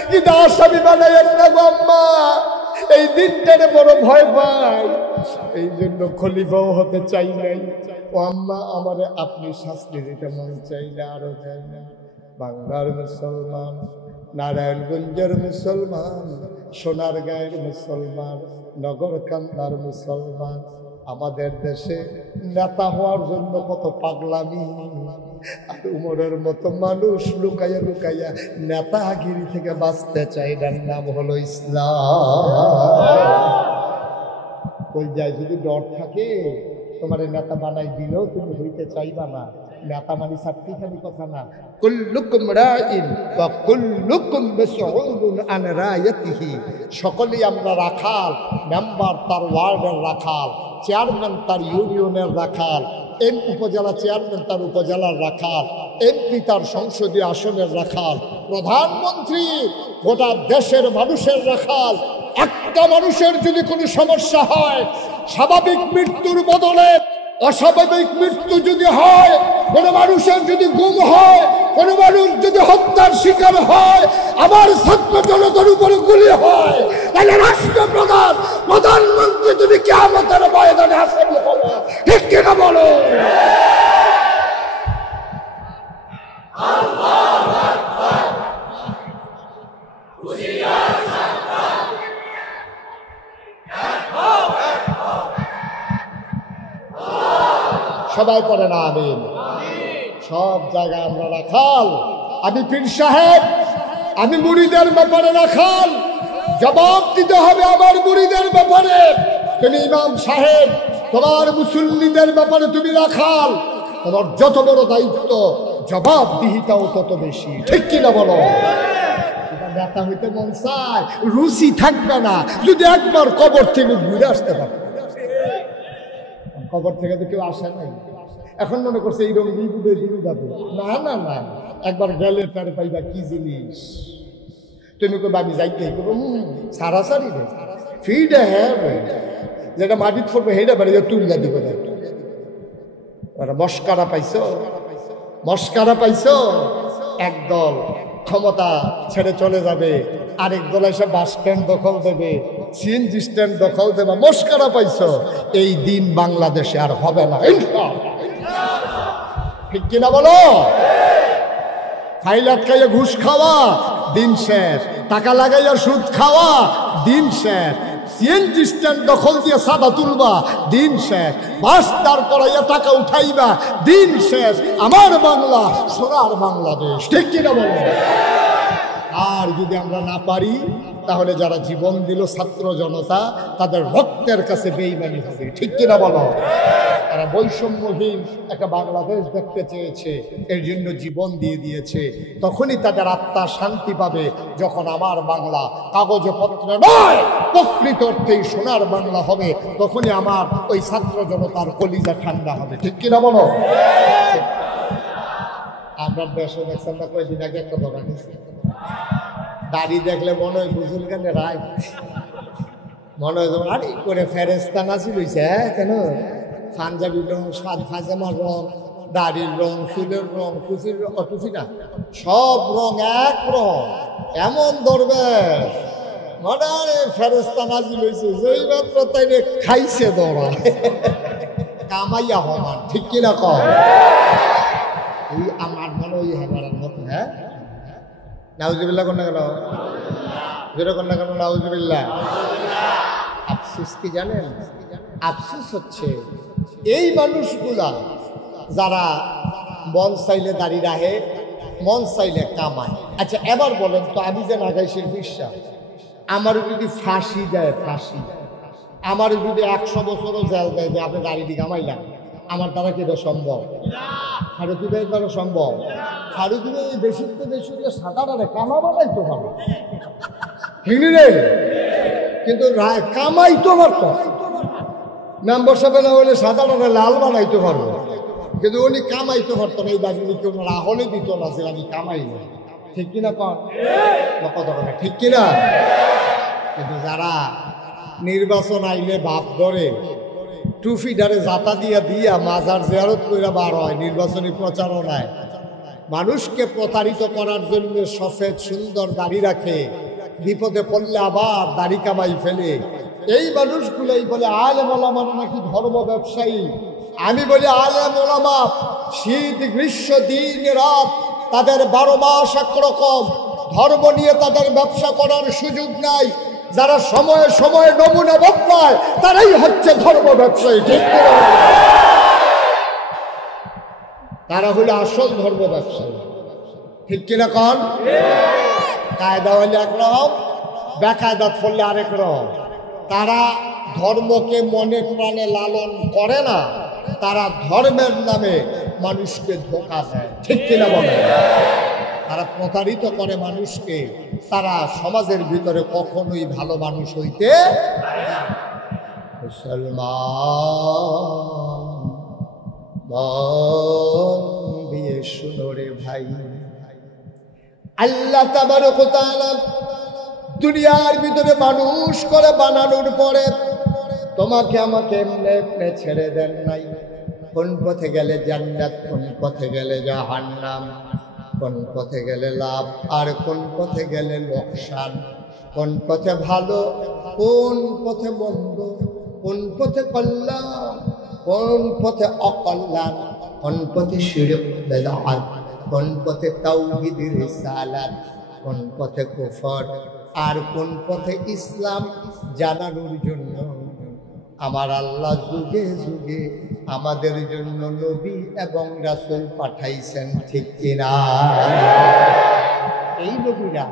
কিন্তু আসামি বানাইয়েন না গো আম্মা। এই দিনটারে বড় ভয় পাই, এই জন্য খলিফাও হতে চাই নাই। ও আম্মা আমারে আপনি শাস্তি দিতে মন চাইলে আরো দেন। বাংলার মুসলমান, নারায়ণগঞ্জের মুসলমান, সোনারগাঁয়ের মুসলমান, নগরকান্দার মুসলমান, আমাদের দেশে নেতা হওয়ার জন্য কত পাগলামি। আর উমরের মতো মানুষ লুকাইয়া লুকাইয়া নেতাগিরি থেকে বাঁচতে চাই, এর নাম হলো ইসলাম। ওই যায় যদি ডর থাকে তোমার নেতা বানাই দিলেও তুমি হইতে চাইবা না। নেতা মানে চারটিখানি কথা না, কুল্লুকুম রাইন ওয়া কুল্লুকুম মাসউলুন আন রায়াতিহি। সকলেই আমরা রাখাল, মেম্বার তার ওয়ার্ডের রাখাল, চেয়ারম্যান তার ইউনিয়নের রাখাল, উপজেলা চেয়ারম্যান তার উপজেলার রাখাল, এমপি তার সংসদীয় আসনের রাখাল, প্রধানমন্ত্রী গোটা দেশের মানুষের রাখাল। একটা মানুষের যদি কোনো সমস্যা হয়, স্বাভাবিক মৃত্যুর বদলে অস্বাভাবিক মৃত্যু যদি হয়, কোনো মানুষের যদি গুম হয়, কোনো মানুষ যদি হত্যার শিকার হয়, আমার ছাত্র জনতার উপরে গুলি হয়, তাহলে রাষ্ট্রপ্রধান প্রধানমন্ত্রী তুমি কিয়ামতের ময়দানে আসামি হবে। ঠিক কিনা বলো? আল্লাহু আকবার। সবাই পড়ে না আমিন। সব জায়গায় আমরা রাখাল, আমি পীর সাহেব, আমি মুরিদের ব্যাপারে রাখাল, জবাব দিতে হবে আমার মুরিদের ব্যাপারে। তুমি ইমাম সাহেব, তোমার মুসল্লিদের ব্যাপারে তুমি রাখাল, তোমার যত বড় দায়িত্ব জবাবদিহিতাও তত বেশি, ঠিক কিনা বলো? নেতা হইতে মন চায়, রুচি থাকবে না যদি একবার কবর থেকে ঘুরে আসতে পারে। কবর থেকে তো কেউ আসে নাই, এখন মনে করছে এইরকম বিপদে দিনে যাবে। না না না, একবার গেলে তার পাইবা কি জিনিস। তুমি কবে আমি যাইতে সারাসারি রে ফিডে, হ্যাঁ যেটা মাটি পড়বে হেটা বাড়ি তুলিয়া দিব। মস্কারা পাইছো, মস্কারা পাইছো। একদল ক্ষমতা ছেড়ে চলে যাবে, আরেক দল এসে বাস স্ট্যান্ড দখল দেবে, সিএনজি স্ট্যান্ড দখল দেবে। মস্কারা পাইছো। এই দিন বাংলাদেশে আর হবে না, ঠিক কিনা বলো? ফাইল আটকাইয়া ঘুষ খাওয়া দিন শেষ, টাকা লাগাইয়া সুদ খাওয়া দিন শেষ, সিএনজি স্ট্যান্ড দখল দিয়ে সাদা তুলবা দিন শেষ, বাস দাঁড় করাইয়া টাকা উঠাইবা দিন শেষ। আমার বাংলা সোনার বাংলাদেশ, ঠিক কিনা বলো? আর যদি আমরা না পারি তাহলে যারা জীবন দিল ছাত্র জনতা তাদের রক্তের কাছে বেঈমানি হবে, ঠিক কিনা বলো? তারা বৈষম্যহীন একটা বাংলাদেশ দেখতে চেয়েছে, এর জন্য জীবন দিয়ে দিয়েছে। তখনই তাদের আত্মা শান্তি পাবে যখন আমার বাংলা কাগজে পত্রে নয় প্রকৃত অর্থেই সোনার বাংলা হবে। তখনই আমার ওই ছাত্র জনতার কলিজা ঠান্ডা হবে, ঠিক কিনা বলো? আমরা দেশে দেখছেন না, কয়েকদিন আগে একটা ধরা গেছে, দাড়ি দেখলে মনে হয় বুঝুল কেন রায়, মনে হয় যেমন আরে করে ফেরেস্তা নাচি লইছে। হ্যাঁ কেন? পাঞ্জাবির রং, ফাজামার রং, দাড়ির রং, চুলের রং, টুফি না, সব রং এক রং, এমন দরবেশ মানে ফেরেস্তা নাচি লইছে। যেই মাত্র তাই খাইছে দৌড়া কামাইয়া হমান, ঠিক কিনা কম? এই আমার মনে ওই হেমার মতো। হ্যাঁ নাউজুবিল্লাহ কোন না কেন, যেরকম না কেন নাউজুবিল্লাহ। আফসোস কি জানেন? আফসোস হচ্ছে এই মানুষগুলা যারা মন চাইলে দাড়ি রাখে, মন চাইলে কামায়। আচ্ছা এবার বলেন তো, আমি যে নাগাইশের বিশ্বাস, আমার যদি ফাঁসি দেয়, ফাঁসি আমার যদি 100 বছরও জেল দেয় যে আপনি দাড়ি দিয়ে কামাইলাম, আমার দ্বারা কি এটা সম্ভব? ফারুকি ভাইয়ের দ্বারা সম্ভব? ফারুকি ভাই বেশি তো বেশি সাঁতারে কামা বানাইতে পারবো, ঠিক রে? কিন্তু কামাইতে পারতো, মেম্বার সাহেব না হলে সাঁতারে লাল বানাইতে পারবো, কিন্তু উনি কামাইতে পারতো না। এই দাবি কেউ রাহলে দিত না যে আমি কামাই না, ঠিক কিনা কত কথা, ঠিক কিনা? কিন্তু যারা নির্বাচন আইলে বাপ ধরে টুফিডারে জাতা দিয়া দিয়া মাজার জিয়ারত কইরা বার হয়, নির্বাচনী প্রচারণায় মানুষকে প্রতারিত করার জন্য সফেদ সুন্দর দাড়ি রাখে, বিপদে পড়লে আবার দাড়ি কামাই ফেলে। এই মানুষগুলোই বলে আলেম ওলামা নাকি ধর্ম ব্যবসায়ী। আমি বলি আলেম ওলামা শীত গ্রীষ্ম দিন রাত তাদের 12 মাস একরকম, ধর্ম নিয়ে তাদের ব্যবসা করার সুযোগ নাই। যারা সময়ে সময়ে নমুনা বদলায় তারাই হচ্ছে ধর্ম ব্যবসায়ী, ঠিক করে? তারা হলো আসল ধর্ম ব্যবসায়ী, ঠিক কিনা কন? কায়দা হলে একরকম, বেকায়দাত ফললে আরেক রকম। তারা ধর্মকে মনে প্রাণে লালন করে না, তারা ধর্মের নামে মানুষকে ধোঁকা দেয়, ঠিক কিনা বলে? তারা প্রতারিত করে মানুষকে, তারা সমাজের ভিতরে কখনোই ভালো মানুষ হইতে। মুসলমান মন দিয়ে শুনো রে ভাই, আল্লাহ তাবারক ওয়া তাআলা দুনিয়ার ভিতরে মানুষ করে বানানোর পরে তোমাকে আমাকে এমনি এমনি ছেড়ে দেন নাই। কোন পথে গেলে জান্নাত, কোন পথে গেলে জাহান্নাম, কোন পথে গেলে লাভ আর কোন পথে গেলে লোকসান, কোন পথে ভালো কোন পথে মন্দ, কোন পথে কল্যাণ কোন পথে অকল্যাণ, কোন পথে শিরক বিদআত, কোন পথে তাওহীদ রিসালাত, কোন পথে কুফর আর কোন পথে ইসলাম জানানোর জন্য আমার আল্লাহ যুগে যুগে আমাদের জন্য নবী এবং রাসূল পাঠাইছেন, ঠিক কিনা? এই নবীরা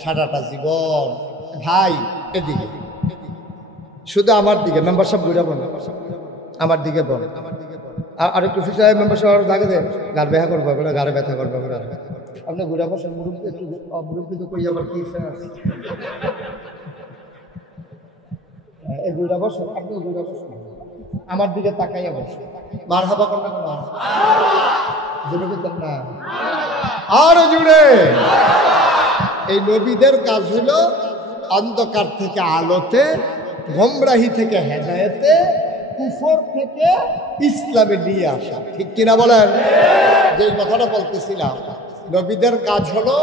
সারাটা জীবন, ভাই এদিকে শুধু আমার দিকে মেম্বার সাহেব ঘুরাবো না, আমার দিকে বল, আর একটু ফিসায় মেম্বার সাহেব থাকে যে গার ব্যথা করবো, গাড়ে ব্যথা করবো, আপনি ঘুরে বসেন। মুরব্বী একটু মুরব্বী তো কই আবার কি ঘুরে বসেন, আপনি ঘুরে বসেন, আমার দিকে তাকাইয়া বসেন। মার হাবা করবেন না, জুড়ে দিতেন না, আরো জুড়ে। এই নবীদের কাজ হলো অন্ধকার থেকে আলোতে, গোমরাহি থেকে হেদায়েতে, কুফর থেকে ইসলামে নিয়ে আসা, ঠিক কিনা বলেন? যে কথাটা বলতেছিলাম, নবীদের কাজ হলো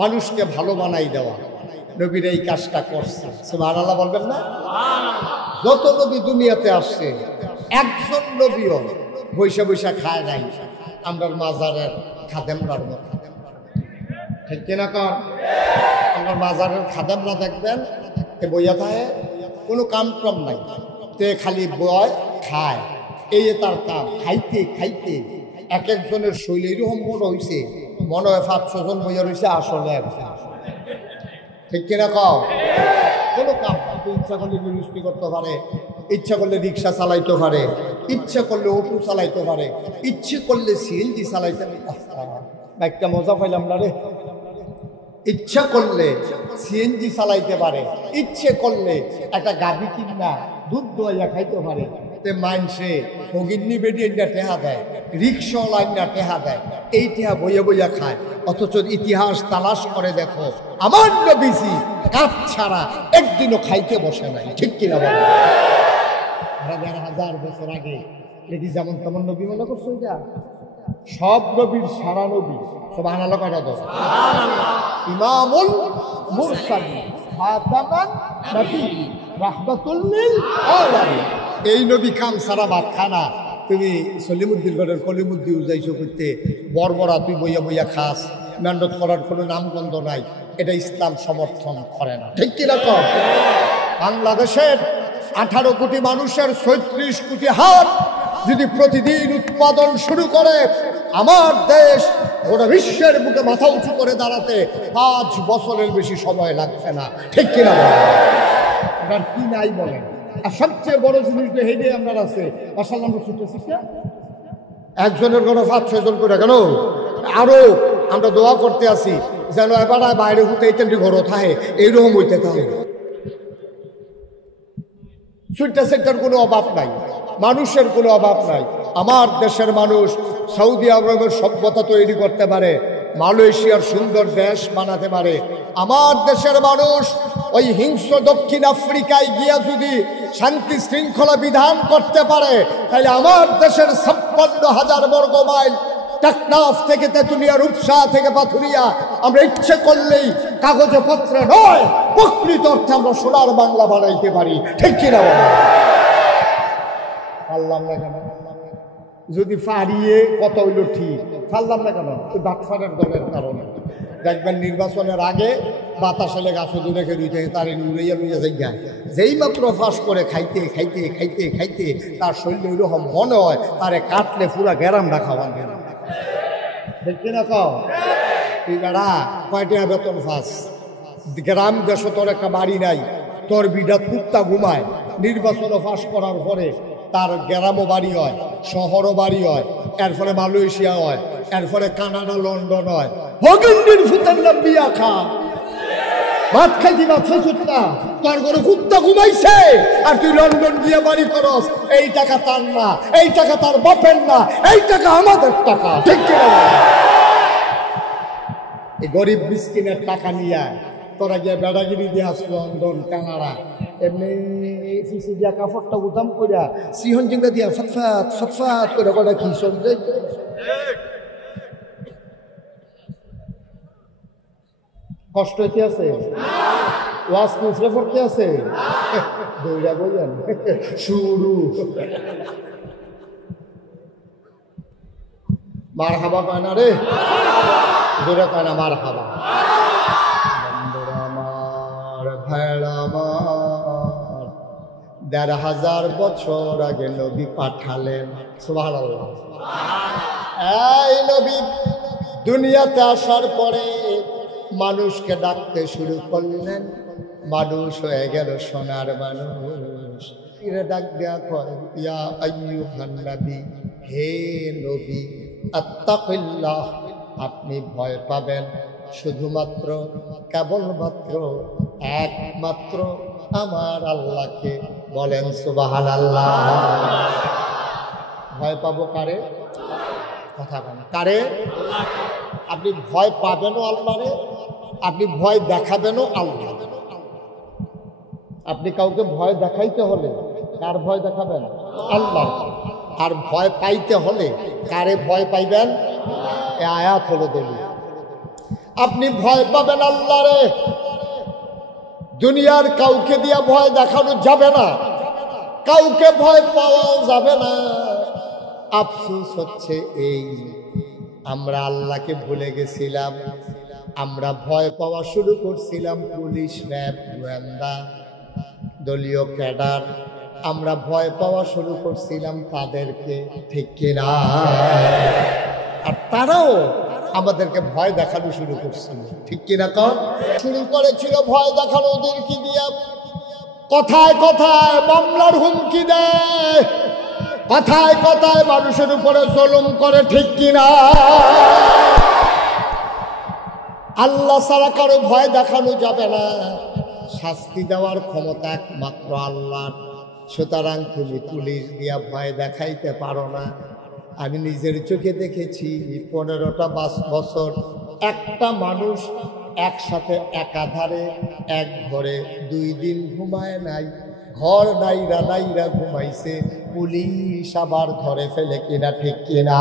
মানুষকে ভালো বানাই দেওয়া। নবীর এই কাজটা করছে, সুবহানাল্লাহ বলবেন না? যত নবী দুনিয়াতে আসছে একজন নবীও বৈশা বৈশা খায় নাই আমরা মাজারের খাদেমরার মতো, ঠিক কিনা কর? আমরা মাজারের খাদেমরা দেখবেন এ বইয়া থাকে, কোনো কাম টাম নাই, তে খালি বয় খায়, এই তার কাম। খাইতে খাইতে এক একজনের শৈলী এরকম মনে হয়েছে, মনে হয় 500 জন বইয়া রয়েছে, আসলে ঠিক কিনা কও? কোনো কাম ইচ্ছা করলে মিষ্টি করতে পারে, ইচ্ছা করলে রিক্সা চালাইতে পারে, ইচ্ছা করলে অটো চালাইতে পারে, ইচ্ছে করলে সিএনজি চালাইতে পারে। একটা মজা পাইলাম না রে। ইচ্ছা করলে সিএনজি চালাইতে পারে, ইচ্ছে করলে একটা গাভী কিনা দুধ দোয়াইয়া খাইতে পারে। মাইনসে ভগিন্নি বেডিয়ে টেহা দেয়, রিক্সাওয়ালা টেহা দেয়, এই টেহা বইয়া বইয়া খায়। অথচ ইতিহাস তালাশ করে দেখো, আমার নবীজি কাপ ছাড়া একদিনও খাইতে বসে নাই, ঠিক কিনা বলে? হাজার হাজার বছর আগে এটি যেমন তেমন নবী মনে করছো, এটা সব নবীর সারা নবী। সুবহানাল্লাহ কয়টা দাও? ইমামুল মুরসালিন, খাতামান নবিয়্যিন, রাহমাতুল লিল আলামিন। এই নবী খাম সারা ভাত খানা। তুমি সলিমুদ্দিন গড়ের কলিমুদ্দিন যাইছো করতে, বর্বরা তুই বইয়া বইয়া খাস, মেহনত করার কোনো নামগন্ধ নাই, এটা ইসলাম সমর্থন করে না, ঠিক কিনা কর? বাংলাদেশের 18 কোটি মানুষের 36 কোটি হাত যদি প্রতিদিন উৎপাদন শুরু করে, আমার দেশ গোটা বিশ্বের বুকে মাথা উঁচু করে দাঁড়াতে 5 বছরের বেশি সময় লাগছে না, ঠিক কিনা বলেন? এবার কি নাই বলেন? আর সবচেয়ে বড় জিনিস যে হেডে আমরা আছে মাশাআল্লাহ, আমরা ছুটে শিখে একজনের কোনো 5-6 জন করে কেন, আরো আমরা দোয়া করতে আসি যেন এবার বাইরে হতে এইটাই ঘর থাকে, এইরকম হইতে থাকে। সুইটা সেক্টর কোনো অভাব নাই, মানুষের কোনো অভাব নাই। আমার দেশের মানুষ সৌদি আরবের সভ্যতা তৈরি করতে পারে, মালয়েশিয়ার সুন্দর দেশ বানাতে পারে। আমার দেশের মানুষ ওই হিংস্র দক্ষিণ আফ্রিকায় গিয়া যদি শান্তি শৃঙ্খলা বিধান করতে পারে, তাহলে আমার দেশের 56,000 বর্গ মাইল টেকনাফ থেকে তেঁতুলিয়া, রূপসা থেকে পাথুরিয়া আমরা ইচ্ছে করলেই কাগজে পত্রে নয়, প্রকৃত অর্থে আমরা সোনার বাংলা বানাইতে পারি, ঠিক কিনা বলেন? পারলাম না কেন? যদি ফারিয়ে কত হইল ঠিক, পারলাম না কেন? বাটফারের দলের কারণে। দেখবেন নির্বাচনের আগে বাতাস এলে গাছ রেখে দিতে তার উড়াইয়া লইয়া যাই, যেই মাত্র ফাঁস করে খাইতে খাইতে খাইতে খাইতে তার শরীরে ওইরকম মনে হয় তারে কাটলে পুরা গ্যারাম রাখা হবে, ঠিক কিনা কও? তুই বেড়া কয়টা বেতন ফাঁস, গ্রাম দেশ তোর একটা বাড়ি নাই, তোর বিডা কুত্তা ঘুমায়, নির্বাচনও ফাঁস করার পরে তার গ্রামও বাড়ি হয়, শহরও বাড়ি হয়, এর ফলে মালয়েশিয়া হয়, এর ফলে কানাডা, লন্ডন হয়। হগিন্দির ফুতের নাম বিয়া খা, ভাত খাইতি মাথা চুটটা, তোর ঘরে কুত্তা ঘুমাইছে আর তুই লন্ডন গিয়ে বাড়ি করস। এই টাকা তার না, এই টাকা তার বাপের না, এই টাকা আমাদের টাকা, ঠিক কিনা? এই গরিব মিসকিনের টাকা নিয়ে তোরা গিয়ে বেড়াগিরি দিয়ে আসলো লন্ডন, কানাডা, এমনি ফিসি দিয়া কাপড়টা উদাম করিয়া সিহন জিঙ্গা দিয়া ফটফাট ফটফাট করে কটা কি সব কষ্ট হইতে আছে, ওয়াজ মুসরে পড়তে আছে, দৌড়া বললেন শুরু। মার হাবা কয় না রে, জোরে কয় না মার হাবা। ভাইরা আমার ১,৫০০ বছর আগে নবী পাঠালেন। সুবহানাল্লাহ। এই নবী দুনিয়াতে আসার পরে মানুষকে ডাকতে শুরু করলেন, মানুষ হয়ে গেল সোনার মানুষ। এরা ডাক দেয়া কয়, ইয়া আইয়ুহান নবী, হে নবী, আত্তাকিল্লাহ, আপনি ভয় পাবেন শুধুমাত্র কেবলমাত্র একমাত্র আমার আল্লাহকে। বলেন সুবহানাল্লাহ। ভয় পাবো কারে? কথা বলেন কারে? আপনি ভয় পাবেনও আল্লাহরে, আপনি ভয় দেখাবেনও আল্লাহ। আপনি কাউকে ভয় দেখাইতে হলে কার ভয় দেখাবেন? আল্লাহ। আর ভয় পাইতে হলে কারে ভয় পাইবেন? এ আয়াত হলো দলিল। আপনি ভয় পাবেন আল্লাহরে। দুনিয়ার কাউকে দিয়া ভয় দেখানো যাবে না, কাউকে ভয় পাওয়াও যাবে না। আফসোস হচ্ছে এই, আমরা আল্লাহকে ভুলে গেছিলাম। আমরা ভয় পাওয়া শুরু করছিলাম পুলিশ, র্যাব, গোয়েন্দা, দলীয় ক্যাডার। আমরা ভয় পাওয়া শুরু করছিলাম তাদেরকে, ঠিক কিনা? আর তারাও আমাদেরকে ভয় দেখানো শুরু করছিল, ঠিক কিনা? কম শুরু করেছিল ভয় দেখানো ওদেরকে দিয়া। কথায় কথায় মামলার হুমকি দেয়, কথায় কথায় মানুষের উপরে জুলুম করে, ঠিক কিনা? আল্লাহ ছাড়া কারো ভয় দেখানো যাবে না। শাস্তি দেওয়ার ক্ষমতা একমাত্র আল্লাহর। সুতরাং তুমি পুলিশ দিয়া ভয় দেখাইতে পারো না। আমি নিজের চোখে দেখেছি 15টা বছর একটা মানুষ একসাথে একাধারে এক ঘরে 2 দিন ঘুমায় নাই, ঘর নাইরা নাইরা ঘুমাইছে, পুলিশ আবার ধরে ফেলে, কিনা ঠিক কিনা?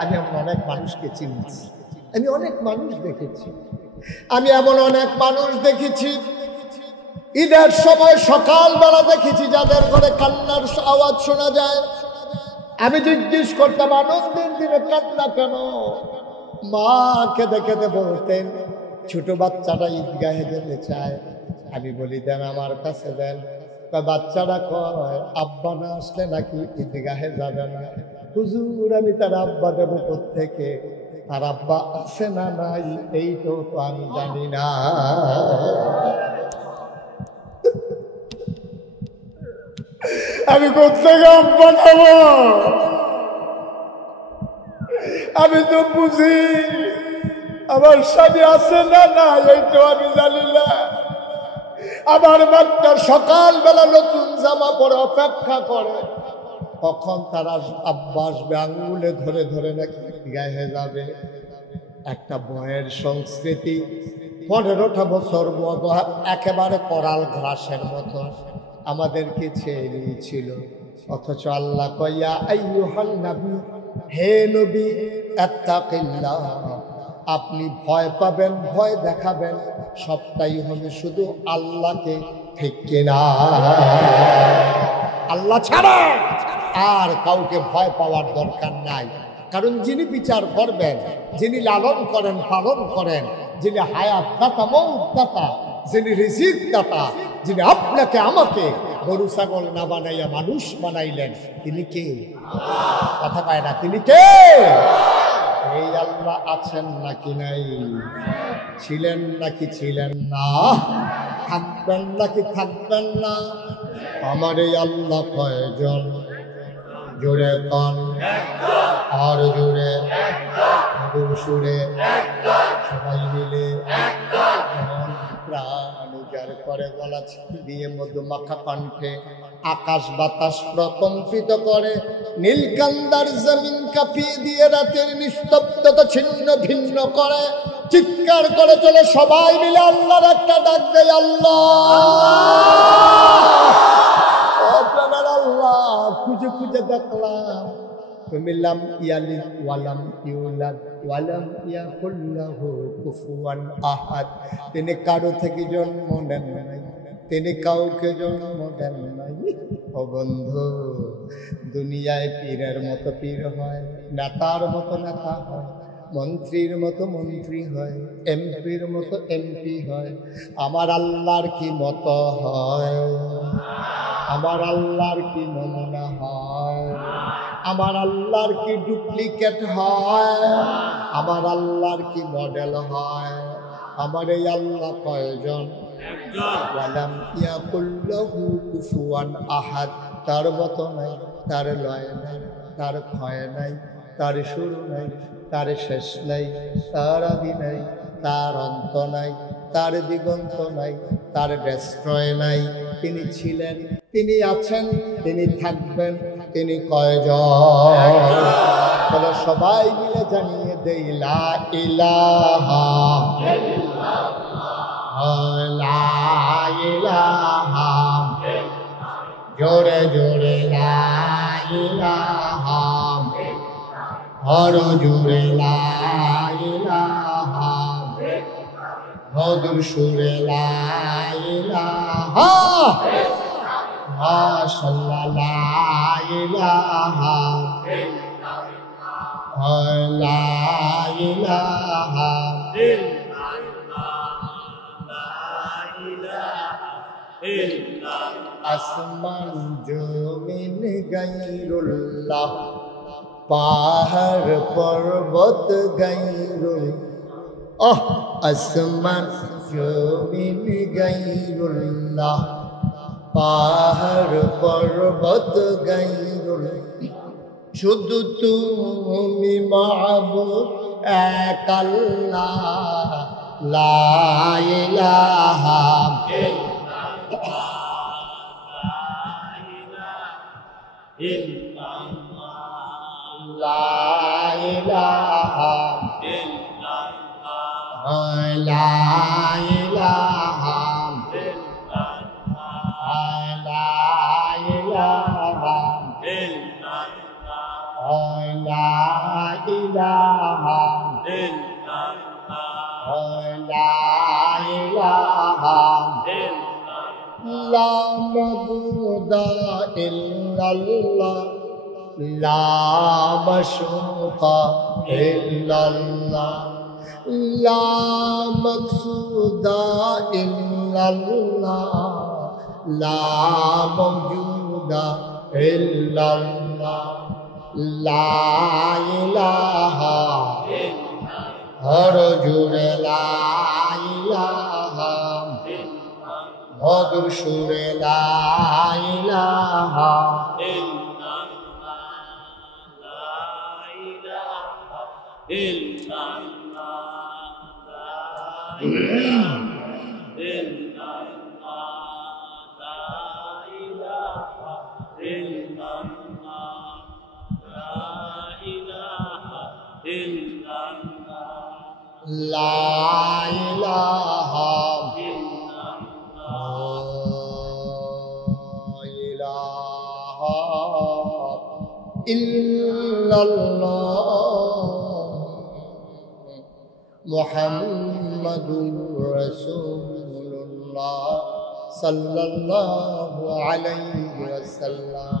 আমি এমন অনেক মানুষকে চিনছি, আমি অনেক মানুষ দেখেছি, আমি এমন অনেক মানুষ দেখেছি ঈদের সময় সকালবেলা দেখেছি যাদের ঘরে কান্নার আওয়াজ শোনা যায়। আমি জিজ্ঞেস করতাম, আনন্দের দিনে কান্না কেন? মা কেঁদে কেঁদে বলতেন ছোট বাচ্চাটা ঈদগাহে যেতে চায়। আমি বলি দেন আমার কাছে দেন। বাচ্চারা কয় আব্বা না আসলে নাকি ঈদগাহে যাবে না। হুজুর আমি তার আব্বা দেব কোত্থেকে? তার আব্বা আছে না নাই এইটাও তো আমি জানি না। আমি কোত্থেকে আব্বা দেব? আমি তো বুঝি আমার স্বামী আছে না না এইটাও আমি জানি না। আমার বাচ্চা সকালবেলা নতুন জামা পরে অপেক্ষা করে কখন তারা আব্বা আসবে, আঙ্গুলে ধরে ধরে নাকি গায়ে যাবে। একটা ভয়ের সংস্কৃতি 15টা বছর একেবারে করাল ঘাসের মতো আমাদেরকে ছেয়ে নিয়েছিল। অথচ আল্লাহ কইয়া আইয়ুহান নবী, হে নবী, আত্তাকিল্লাহ, আপনি ভয় পাবেন, ভয় দেখাবেন, সবটাই হবে শুধু আল্লাহকে, ঠিক কিনা? আল্লাহ ছাড়া আর কাউকে ভয় পাওয়ার দরকার নাই। কারণ যিনি বিচার করবেন, যিনি লালন করেন পালন করেন, যিনি হায়াত দাতা মৌত দাতা, যিনি রিজিক দাতা, যিনি আপনাকে আমাকে গরু ছাগল না বানাইয়া মানুষ বানাইলেন, তিনি কে? কথা পায় না, তিনি কে? এই আল্লাহ আছেন নাকি নাই? ছিলেন নাকি ছিলেন না? থাকবেন নাকি থাকবেন না? আমার এই আল্লাহ কয়জন? জোরে কন, আর জোরে, মধুর সুরে, সবাই মিলে প্রাণ উজাড় করে গলা দিয়ে মধুমাখা কণ্ঠে আকাশ বাতাস প্রকম্পিত করে, নীলকান্দার জমিন কাঁপিয়ে দিয়ে রাতের নিস্তব্ধতা ছিন্ন ভিন্ন করে, চিৎকার করে চলে সবাই মিলে আল্লাহর একটা ডাক দেয়, আল্লাহ। খুঁজে খুঁজে দেখলাম তুমি লাম ইয়ালিদ ওয়ালাম ইউলাদ ওয়ালাম ইয়াকুল লাহু কুফুয়ান আহাদ। তিনি কারো থেকে জন্ম নেন নাই, তিনি কাউকে জন্ম দেন নাই। ও বন্ধু, দুনিয়ায় পীরের মতো পীর হয়, নেতার মতো নেতা হয়, মন্ত্রীর মতো মন্ত্রী হয়, এমপির মতো এমপি হয়। আমার আল্লাহর কি মতো হয়? আমার আল্লাহর কি নমুনা হয়? আমার আল্লাহর কি ডুপ্লিকেট হয়? আমার আল্লাহর কি মডেল হয়? আমার এই আল্লাহ কয়জন? ওয়ালাম ইয়াকুল্লাহু কুফুয়ান আহাদ। তার মতো নাই, তার লয় নাই, তার ক্ষয় নাই, তার শুরু নাই, তার শেষ নাই, তার আদি নাই, তার অন্ত নাই, তার দিগন্ত নাই, তার ডেস্ট্রয় নাই। তিনি ছিলেন, তিনি আছেন, তিনি থাকবেন, তিনি কয়জন? তাহলে সবাই মিলে জানিয়ে দেই লা ইলাহা লা ইলাহা, জোরে জোরে লা ইলাহা, আরো জোরে লা ইলাহা, মধুর সুরে লা ইলাহা, মাশাআল্লাহ লা ইলাহা লা ইলাহা আসমান জমিন গায়রুল্লাহ, পাহাড় পর্বত গায়রুল্লাহ, আসমান জমিন গায়রুল্লাহ, পাহাড় পর্বত গায়রুল্লাহ, শুধু তুমি মাবুদ এক আল্লাহ, লা ইলাহা লা ইলাহা লা ইলাহা লা ইলাহা লা ইলাহা লা ইলাহা লা মাবুদা ইল্লাল্লাহ, লা মাশরুকা ইল্লাল্লাহ, লা মাকসুদা ইল্লাল্লাহ, লা মাওজুদা ইল্লাল্লাহ, লা ইলাহা হর জুড়ে লা ইলাহা, মধুর সুরে লা ইলাহা লা ইলাহা ইল্লাল্লাহ মুহাম্মাদুর রাসূলুল্লাহ সাল্লাল্লাহু আলাইহি ওয়াসাল্লাম।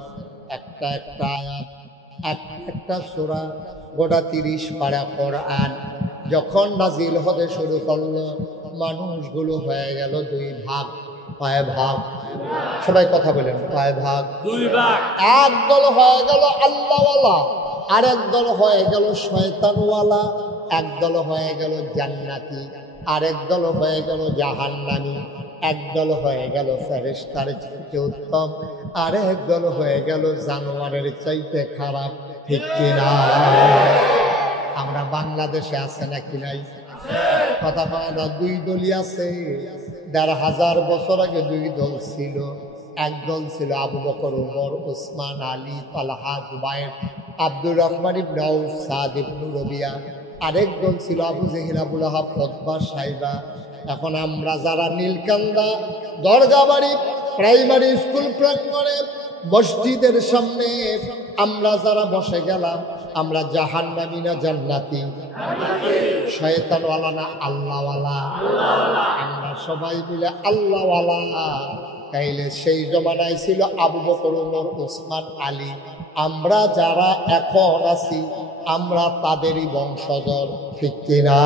একটা একটা আয়াত, একটা সূরা, গোটা 30 পারা কোরআন যখন নাজিল হতে শুরু করলো, মানুষগুলো হয়ে গেল দুই ভাগ। কয় ভাগ? সবাই কথা বলেন। কয় ভাগ? দুই ভাগ। এক দল হয়ে গেল আল্লাহওয়ালা, আরেক দল হয়ে গেল শয়তানওয়ালা, এক দল হয়ে গেল জান্নাতি, আরেক দল হয়ে গেল জাহান্নামী, এক দল হয়ে গেল ফেরেশতার চাইতে উত্তম, আরেক দল হয়ে গেল জানোয়ারের চাইতে খারাপ। ঠিক কিনা? আমরা বাংলাদেশে আছে নাকি নাই? কথা কয় না? দুই দলই আছে। ১,৫০০ বছর আগে দুই দল ছিল। এক দল ছিল আবু বকর, উমর, ওসমান, আলী, তালহা, জুবায়ের, আব্দুর রহমান ইবনে আউফ, সাদ ইবনে রবিয়া। আরেক দল ছিল আবু জেহেল, আবু লাহাব, উতবা, সাইবা। এখন আমরা যারা নীলকান্দা দরগাবাড়ি প্রাইমারি স্কুল প্রাঙ্গণে মসজিদের সামনে আমরা যারা বসে গেলাম, আমরা জাহান্নামী না জান্নাতি? শয়তানওয়ালা না আল্লাহওয়ালা? আমরা সবাই মিলে আল্লাহওয়ালা। তাইলে সেই জমানায় ছিল আবু বকর, উমর, ওসমান, আলী। আমরা যারা এখন আছি আমরা তাদেরই বংশধর, ঠিক কিনা?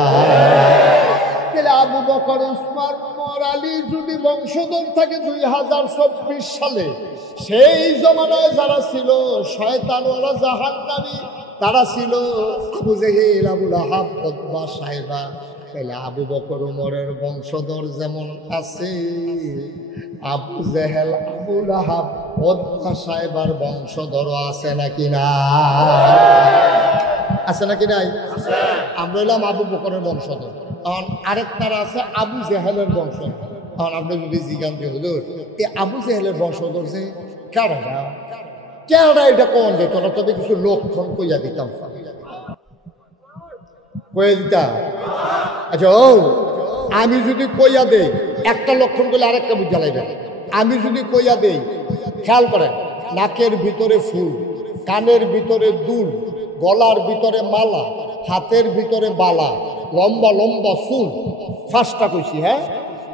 তাহলে আবু বকর, উসমান, ওমর, আলী যদি বংশধর থাকে 2024 সালে, সেই জমানায় যারা ছিল শয়তান ওরা জাহান্নামী, তারা ছিল আবু জেহেল, আবু লাহাব, উতবা, সাইবা। তাহলে আবু বকর ওমরের বংশধর যেমন আছে, আবু জেহেল, আবু লাহাব, উতবা, সাইবার বংশধরও আছে নাকি না? আছে নাকি নাই? আমরা হলাম আবু বকরের বংশধর। কারণ আরেকটারা আছে আবু জেহেলের বংশধর। কারণ আপনি যদি জিজ্ঞান যে হলো এই আবু জেহেলের বংশধর যে কেডা কেডা, এটা কোন যে তোরা তবে কিছু লক্ষণ কইয়া দিতাম, কইয়া দিতাম। আচ্ছা, ও আমি যদি কইয়া দেই একটা লক্ষণ করলে আরেকটা বুঝা লাগবে। আমি যদি কইয়া দেই, খেয়াল করেন, নাকের ভিতরে ফুল, কানের ভিতরে দুল, গলার ভিতরে মালা, হাতের ভিতরে বালা, লম্বা লম্বা ফুল। ফার্স্টটা কইছি, হ্যাঁ?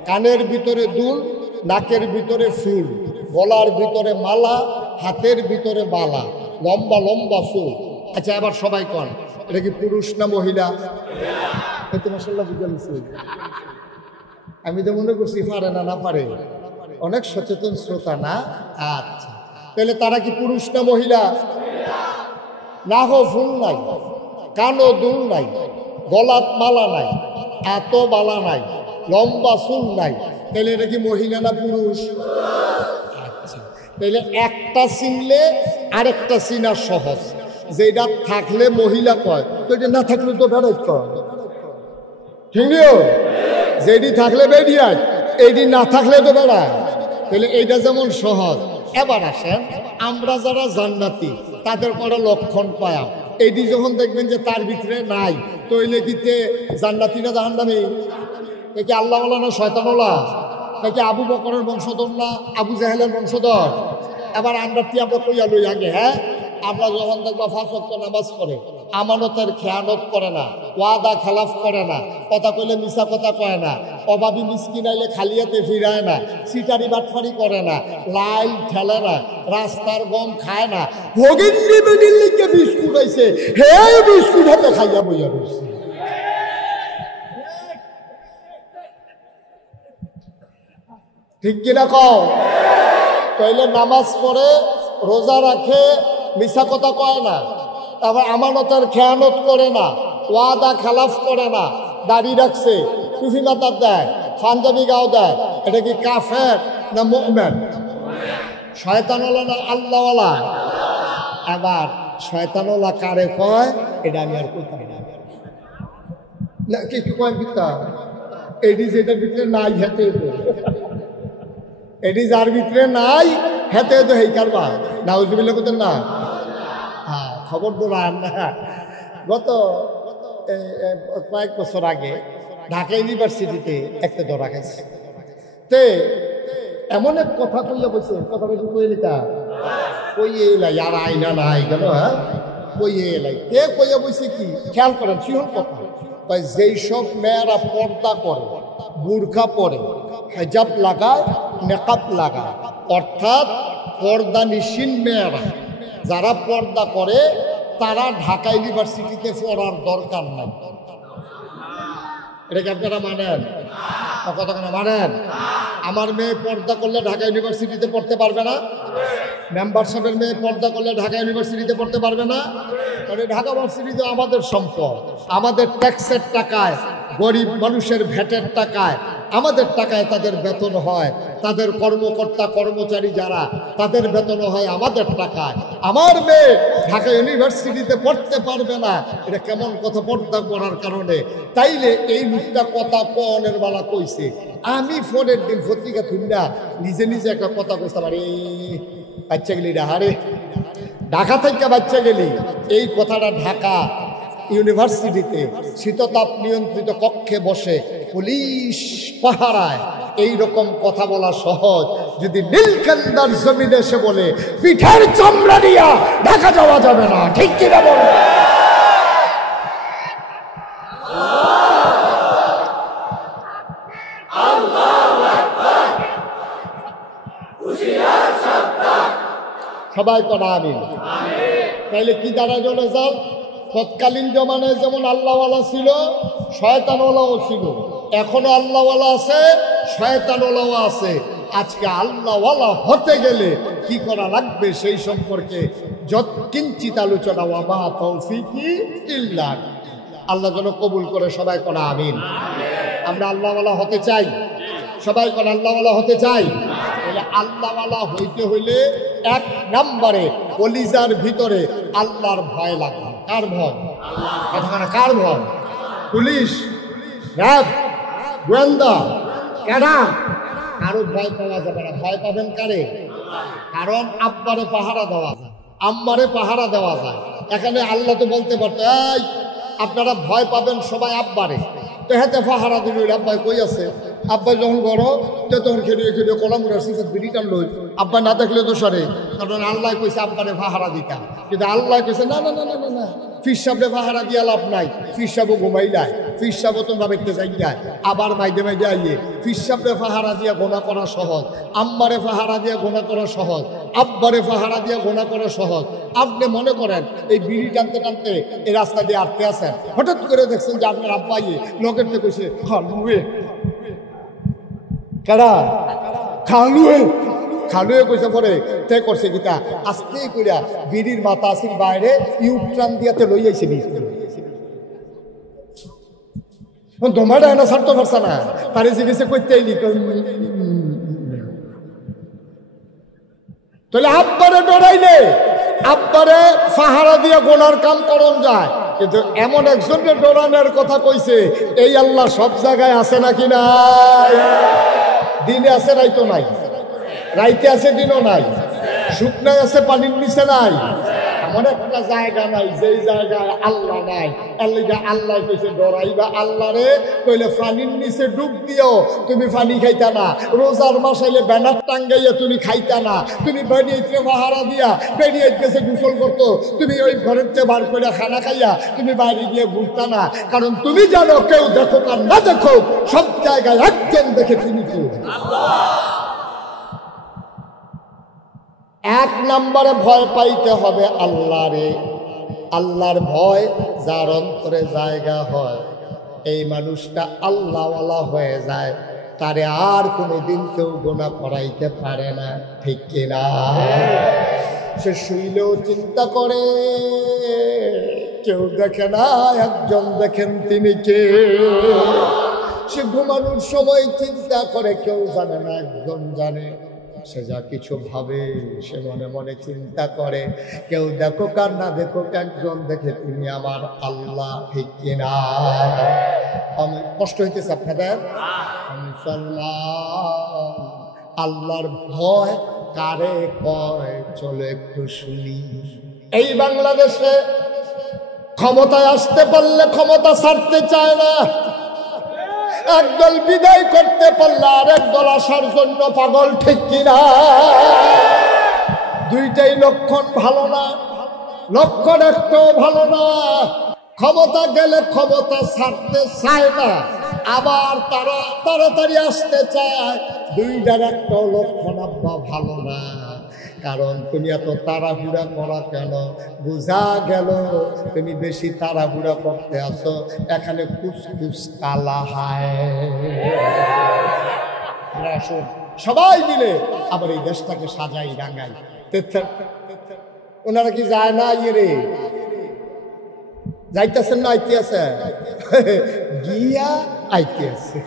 কানের ভিতরে দুল, নাকের ভিতরে ফুল, গলার ভিতরে মালা, হাতের ভিতরে বালা, লম্বা লম্বা ফুল। আচ্ছা, এবার সবাই কন, এটা কি পুরুষ না মহিলা? এই তো মাশাআল্লাহ বুঝা গেছে। আমি তো মনে করছি পারে না, না পারে। অনেক সচেতন শ্রোতা না? আচ্ছা, তাহলে তারা কি পুরুষ না মহিলা? না হো ফুল নাই, কানো দুল নাই, গলাত মালা নাই, এত বালা নাই, লম্বা চুল নাই, তাহলে এটা কি মহিলা না পুরুষ? আচ্ছা, তাহলে একটা চিনলে আরেকটা চিনা সহজ। যেটা থাকলে মহিলা কয়, তো এটা না থাকলে তো বেড়াই কয়, ঠিক নিও? যেটি থাকলে বেরিয়ায়, এইটি না থাকলে তো বেড়ায়। তাহলে এইটা যেমন সহজ। এবার আসেন, আমরা যারা জান্নাতি তাদের কোনো লক্ষণ পায়া, এইটি যখন দেখবেন যে তার ভিতরে নাই, তৈলে কিতে জান্নাতি না জাহান্নামী? নাকি আল্লাহওয়ালা না শয়তানওয়ালা? নাকি আবু বকরের বংশধর না আবু জাহেলের বংশধর? এবার আমরা কইয়া লই আগে, হ্যাঁ? আমরা যখন দেখবো 5 ওয়াক্ত নামাজ পড়ে, আমানতের খেয়ানত করে না, ওয়াদা খেলাফ করে না, কথা কইলে মিছা কথা কয় না, অভাবী মিসকিন আইলে খালিয়াতে ফিরায় না, সিটারি বাটফারি করে না, লাইল ঠেলে না, রাস্তার গম খায় না, ভগিন্নি বেগিল্লিকে বিস্কুট আইছে, হে বিস্কুট হাতে খাইয়া বইয়া রয়েছে। ঠিক কিনা কও? তাইলে নামাজ পড়ে, রোজা রাখে, মিছা কথা কয় না, তারপর আমানতের খেয়ানত করে না, ওয়াদা খেলাফ করে না, দাড়ি রাখছে, টুপি মাথার দেয়, পাঞ্জাবি গাও দেয়, এটা কি কাফের না মুমিন? শয়তানওয়ালা না আল্লাহওয়ালা? আবার শয়তানওয়ালা কারে কয় এটা আমি আর কইতাম না, কি কয় বিতা এডি যেটার ভিতরে নাই হেতে, এডি যার ভিতরে নাই হেতে তো হেই কারবা নাউজুবিল্লাহ করতেন না। হ্যাঁ, খবর বলান না। গত কয়েক বছর আগে ঢাকা ইউনিভার্সিটিতে একটা ধরা খাইছে, তে এমন এক কথা কইয়া বলছে, কথাটা কি কইয়ে নিতা কইয়ে এলাই আর আইনা নাই গেল, হ্যাঁ কইয়ে এলাই কে কইয়া বলছে কি খেয়াল করেন, সিহন কথা। যেই সব মেয়েরা পর্দা করে, বুরখা পরে, হেজাব লাগায়, মেকআপ লাগায়, অর্থাৎ পর্দা নিশিন মেয়েরা যারা পর্দা করে, তারা ঢাকা ইউনিভার্সিটিতে পড়ার দরকার নাই। এটা কি আপনারা মানেন? কথা কেন মানেন? আমার মেয়ে পর্দা করলে ঢাকা ইউনিভার্সিটিতে পড়তে পারবে না? মেম্বার সাহেবের মেয়ে পর্দা করলে ঢাকা ইউনিভার্সিটিতে পড়তে পারবে না? কারণ ঢাকা ইউনিভার্সিটি তো আমাদের সম্পদ, আমাদের ট্যাক্সের টাকায়, গরিব মানুষের ভ্যাটের টাকায়, আমাদের টাকায় তাদের বেতন হয়, তাদের কর্মকর্তা কর্মচারী যারা, তাদের বেতন হয় আমাদের টাকায়। আমার মেয়ে ঢাকা ইউনিভার্সিটিতে পড়তে পারবে না, এটা কেমন কথা? পর্দা করার কারণে। তাইলে এই লোকটা কথা কনের বেলা কইছে, আমি ফোনের দিন পত্রিকা তুলনা নিজে নিজে একটা কথা কইতে পারি, বাচ্চা গেলি হারে ঢাকা থেকে বাচ্চা গেলি, এই কথাটা ঢাকা ইউনিভার্সিটিতে শীততাপ নিয়ন্ত্রিত কক্ষে বসে পুলিশ পাহারায় এই রকম কথা বলা সহজ, যদি নীলকান্দার জমিনে এসে বলে পিঠের চামড়া দিয়া ঢাকা যাওয়া যাবে না, ঠিক কিনা বল? সবাই করা আমিন। তাইলে কি দাঁড়া চলে যান? তৎকালীন জমানায় যেমন আল্লাহওয়ালা ছিল, শয়তানওয়ালাও ছিল। এখনো আল্লাহওয়ালা আছে, শয়তানওয়ালাও আছে। আজকে আল্লাহওয়ালা হতে গেলে কি করা লাগবে সেই সম্পর্কে কিঞ্চিত আলোচনা। ওয়া মা তৌফিকি ইল্লা বিল্লাহ। আল্লাহ যেন কবুল করে, সবাই করা আমিন। আমরা আল্লাহওয়ালা হতে চাই, সবাই করে আল্লাহওয়ালা হতে চাই। তাহলে আল্লাহওয়ালা হইতে হইলে এক নম্বরে কলিজার ভিতরে আল্লাহর ভয় লাগবে। কার ভয়? কার ভয়? পুলিশ, র্যাব, গোয়েন্দা, ক্যাডার, কারো ভয় পাওয়া যাবে না। ভয় পাবেন কারে? কারণ আব্বারে পাহারা দেওয়া যায়, আম্মারে পাহারা দেওয়া যায়। এখানে আল্লাহ তো বলতে পারতো, এই আপনারা ভয় পাবেন সবাই আব্বারে, তো হাতে পাহারা দিল। আব্বাই কই আছে? আব্বাই যখন বড় তো তখন খেলিয়ে খেলিয়ে কলামুড়ার সিসে বিড়িটান লই। আব্বা না দেখলে তো সরে, কারণ আল্লাহ কইছে আব্বারে পাহারা দিতাম। কিন্তু আল্লাহ কইছে না না না না না না, ফির সাহেবরে পাহারা দিয়া লাভ নাই। ফির সাহেবও ঘুমাই যায়, ফির সাহেবও তোমরা দেখতে যাই যায়, আবার মাইদে মাইদে আইয়ে। ফির সাহেবরে পাহারা দিয়া গোনা করা সহজ, আম্মারে পাহারা দিয়া গোনা করা সহজ, আব্বারে পাহারা দিয়া গোনা করা সহজ। আপনি মনে করেন এই বিড়ি টানতে টানতে এই রাস্তা দিয়ে আটকে আছেন, হঠাৎ করে দেখছেন যে আপনার আব্বা ইয়ে লোকের থেকে কইছে খালুয়ে, কারা খালুয়ে, খালুয়ে কইছে পরে তে করছে গীতা আস্তে কইরা বিড়ির মাথা আসির বাইরে ইউট্রান দিয়াতে লই আইছে। দমাটা না ছাড়তে পারছে না, তারে জিজ্ঞেসে করতে আইলি। তাহলে আব্বারে ডরাইলে আব্বারে পাহারা দিয়ে গোনার কাম করন যায়। কিন্তু এমন একজনের ডরানোর কথা কইছে, এই আল্লাহ সব জায়গায় আছে নাকি নাই? দিনে আছে, রাইতো নাই, রাইতে আছে, দিনও নাই, শুকনায় আছে, পানির নিচে নাই। এমন একটা জায়গা নাই যেই জায়গায় আল্লাহ নাই। আল্লাহ কইছে ডরাইবা আল্লাহ রে, কইলে পানির নিচে ডুব দিও, তুমি পানি খাইতা না। রোজার মাসাইলে ব্যানার টাঙ্গাইয়া তুমি খাইতা না। তুমি বেরিয়েছে পাহারা দিয়া, বেরিয়ে গেছে গোসল করতো, তুমি ওই ঘরের চেয়ে বার করে খানা খাইয়া তুমি বাইরে গিয়ে ঘুরতা না। কারণ তুমি জানো কেউ দেখো আর না দেখো, সব জায়গায় একজন দেখে তুমি কেউ। এক নম্বরে ভয় পাইতে হবে আল্লাহরে। আল্লাহর ভয় যার অন্তরে জায়গা হয়, এই মানুষটা আল্লাহওয়ালা হয়ে যায়, তারে আর কোনোদিন কেউ গোনা করাইতে পারে না। ঠিক কিনা? সে শুইলেও চিন্তা করে, কেউ দেখে না, একজন দেখেন, তিনি কে। সে ঘুমানোর সময় চিন্তা করে, কেউ জানে না, একজন জানে। সে যা কিছু ভাবে সে মনে মনে চিন্তা করে, কেউ দেখো কার না দেখো, একজন দেখে, তিনি আমার আল্লাহ। ঠিক কিনা? আমি কষ্ট হইতেছে আপনাদের? মুসলমান আল্লাহর ভয় কারে কয় চলো একটু শুনি। এই বাংলাদেশে ক্ষমতায় আসতে পারলে ক্ষমতা ছাড়তে চায় না। একদল বিদায় করতে পারলে আরেক দল আসার জন্য পাগল। ঠিক কিনা? দুইটাই লক্ষণ ভালো না, লক্ষণ একটাও ভালো না। ক্ষমতা গেলে ক্ষমতা ছাড়তে চায় না, আবার তারা তাড়াতাড়ি আসতে চায়। দুইটার একটাও লক্ষণ আব্বা ভালো না। কারণ তুমি এত তাড়াহুড়া করা কেন? বুঝা গেল তুমি বেশি তাড়াহুড়া করতে আসো, এখানে কুসকুস কালা হায়। আসুন সবাই মিলে আবার এই দেশটাকে সাজাই রাঙাই। ওনারা কি যায় না? ইয়ে রে যাইতেছেন না আইতে আছে? গিয়া আইতে আছে,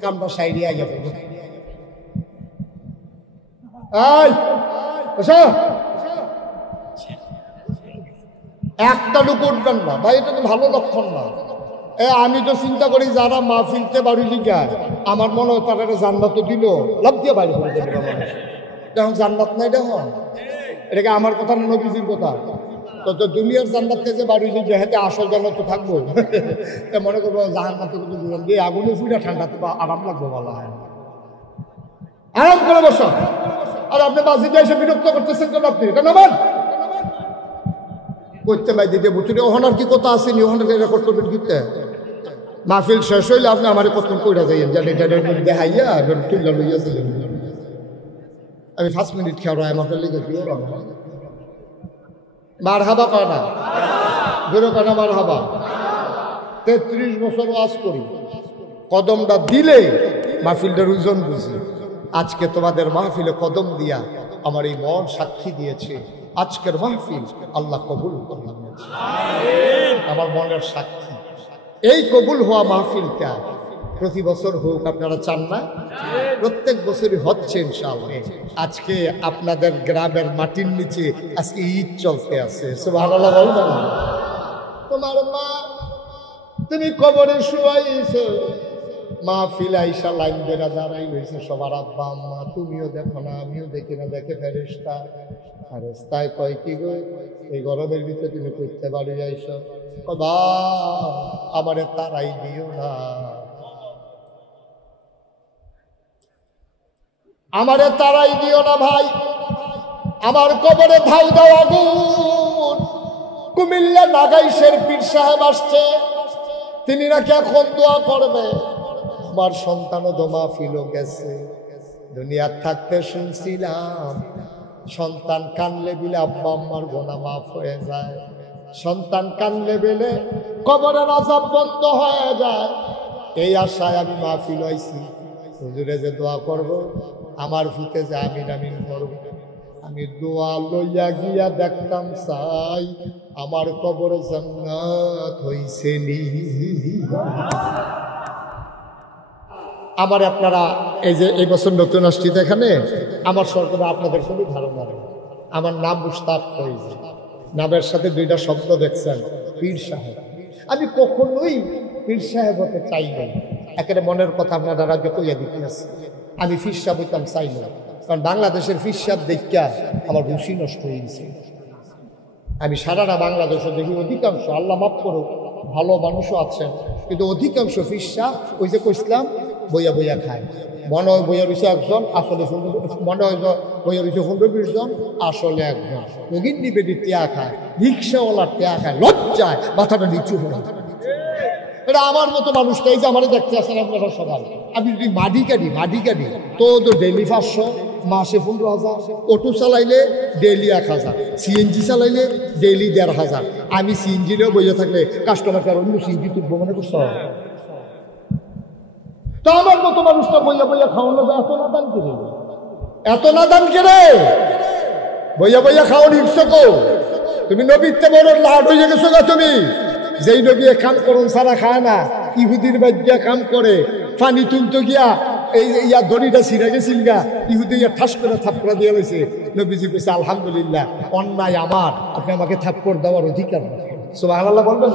কামটা সাইডিয়া যাবে। একটা লোক উঠবেন না ভাই, এটা তো ভালো লক্ষণ না। আমি তো চিন্তা করি যারা মাহফিলতে বাড়ি লিখায়, আমার মনে হয় তারা জান্নাত দিল, লাভ দিয়ে বাড়ি করে দেবে। এখন জান্নাত নাই দেখুন, এটাকে আমার কথা না, নবীজির কথা। তো দুনিয়ার জান্নাত থেকে বাড়ি লিখে হাতে আসল জান্নাত তো থাকবো। মনে করবো জাহান্নাতে দিয়ে আগুনে ফুটা ঠান্ডাতে আরাম লাগবো, বলা হয় আরাম করে বসো। আর আপনি বাসিতে এসে বিরক্ত করতেছেন কেন? আপনি এটা নামান করতে পাই দিতে বুঝতে ওখানার কি কথা আসেনি, ওখানে রেকর্ড করবেন কিনতে। মাহফিল শেষ হইলে আপনি আমার কতক্ষণ কইরা যাইয়েন, জানি দেখাইয়া তুল্লা লইয়া ছিলেন। আমি 5 মিনিট খেয়াল আমার লিখে দিও মারহাবা কয় না, জোরে কয় না মারহাবা। 33 বছর ওয়াজ করি, কদমটা দিলে মাহফিলটার ওজন বুঝি। আজকে তোমাদের মাহফিলে কদম দিয়া আমার এই মন সাক্ষী দিয়েছে, আজকের মাহফিল আল্লাহ কবুল করে নিয়েছে। আমার মনের সাক্ষী। এই কবুল হওয়া মাহফিলটা প্রতি বছর হোক, আপনারা চান না? প্রত্যেক বছরই হচ্ছে ইনশাআল্লাহ। আজকে আপনাদের গ্রামের মাটির নিচে আজকে ঈদ চলতে আছে, সুবহানাল্লাহ বলবেন। তোমার মা, তুমি কবরে শুয়াইছো, মাহফিল আইসা লাইন বেড়া দাঁড়াই হয়েছে সবার আব্বা আম্মা, তুমিও দেখো না আমিও দেখি না, দেখে ফেরেশতা। ফেরেশতায় কয় কি গো, এই গরমের ভিতরে তুমি করতে পারি আইসো, বাবা আমারে তারাই দিও না, আমারে তারাই দিও না ভাই, আমার কবরে ধাউ দাও আগুন। কুমিল্লা নাগাইশের পীর সাহেব আসছে, তিনি নাকি এখন দোয়া করবে। আমার সন্তানও তো মাহফিলও গেছে, দুনিয়ার থাকতে শুনছিলাম সন্তান কানলে বিলে আব্বা আম্মার গোনা মাফ হয়ে যায়, সন্তান কানলে বিলে কবরের আযাব বন্ধ হয়ে যায়। এই আশায় আমি মাহফিল হইছি, হুজুরে যে দোয়া করব আমার ফুতে যে আমিন আমিন করব। আমি দোয়া লইয়া গিয়া দেখতাম চাই আমার কবর জান্নাত হইছে নি। আমার আপনারা এই যে এই বছর নতুন আসছি এখানে, আমার সরকার আপনাদের সঙ্গে ধারণা নেই। আমার নাম মুশতাক ফয়েজ, নামের সাথে দুইটা শব্দ দেখছেন, পীর সাহেব। আমি কখনোই পীর সাহেব হতে চাই নাই, একেবারে মনের কথা আপনারা রাজ্য কইয়া দিতে আছে। আমি পীর সাহেব হইতাম চাই না, কারণ বাংলাদেশের পীর সাহেব দেখা আমার রুচি নষ্ট হয়ে গেছে। আমি সারাটা বাংলাদেশে দেখি অধিকাংশ, আল্লাহ মাফ করুক, ভালো মানুষও আছেন, কিন্তু অধিকাংশ পীর সাহেব ওই যে কইছিলাম বইয়া বইয়া খায়। মনে হয় বইয়া রয়েছে একজন, আসলে মনে হয় বইয়া রয়েছে 15-20 জন, আসলে একজন। রোগীর নিবেদি টেয়া খায়, রিক্সাওয়ালার টেয়া খায়, লজ্জায় মাথাটা নিচু হয়ে। এটা আমার মতো মানুষটা, এই যে আমার দেখতে আসেন আপনারা সবাই। আমি যদি মাটি কাটি তো ডেইলি 500, মাসে 15,000, অটো চালাইলে ডেইলি 1,000, সিএনজি চালাইলে ডেইলি 1,500। আমি সিএনজিলেও বইয়া থাকলে কাস্টমার কার অন্য সিএনজি তুলবো মনে করছ? তো আমার মতো মানুষটা বইয়া বইয়া খাওয়ানো যায়, এত না দাম কেড়ে, এত না দাম কেড়ে বইয়া বইয়া খাওয়ানো ইচ্ছকো। তুমি নবীতে বড় লাড হয়ে গেছো গা। তুমি যেই নবী কাম করুন সারা খায় না, ইহুদির বাদ্যা কাম করে, পানি তুলতে গিয়া এই ইয়া দড়িটা ছিঁড়ে গেছিল গা, ইহুদি ইয়া ঠাস করে থাপ্পড় দিয়ে গেছে। নবীজি কইছে আলহামদুলিল্লাহ, অন্যায় আমার, আপনি আমাকে থাপ্পড় দেওয়ার অধিকার রাখেন। সুবহানাল্লাহ বলবেন।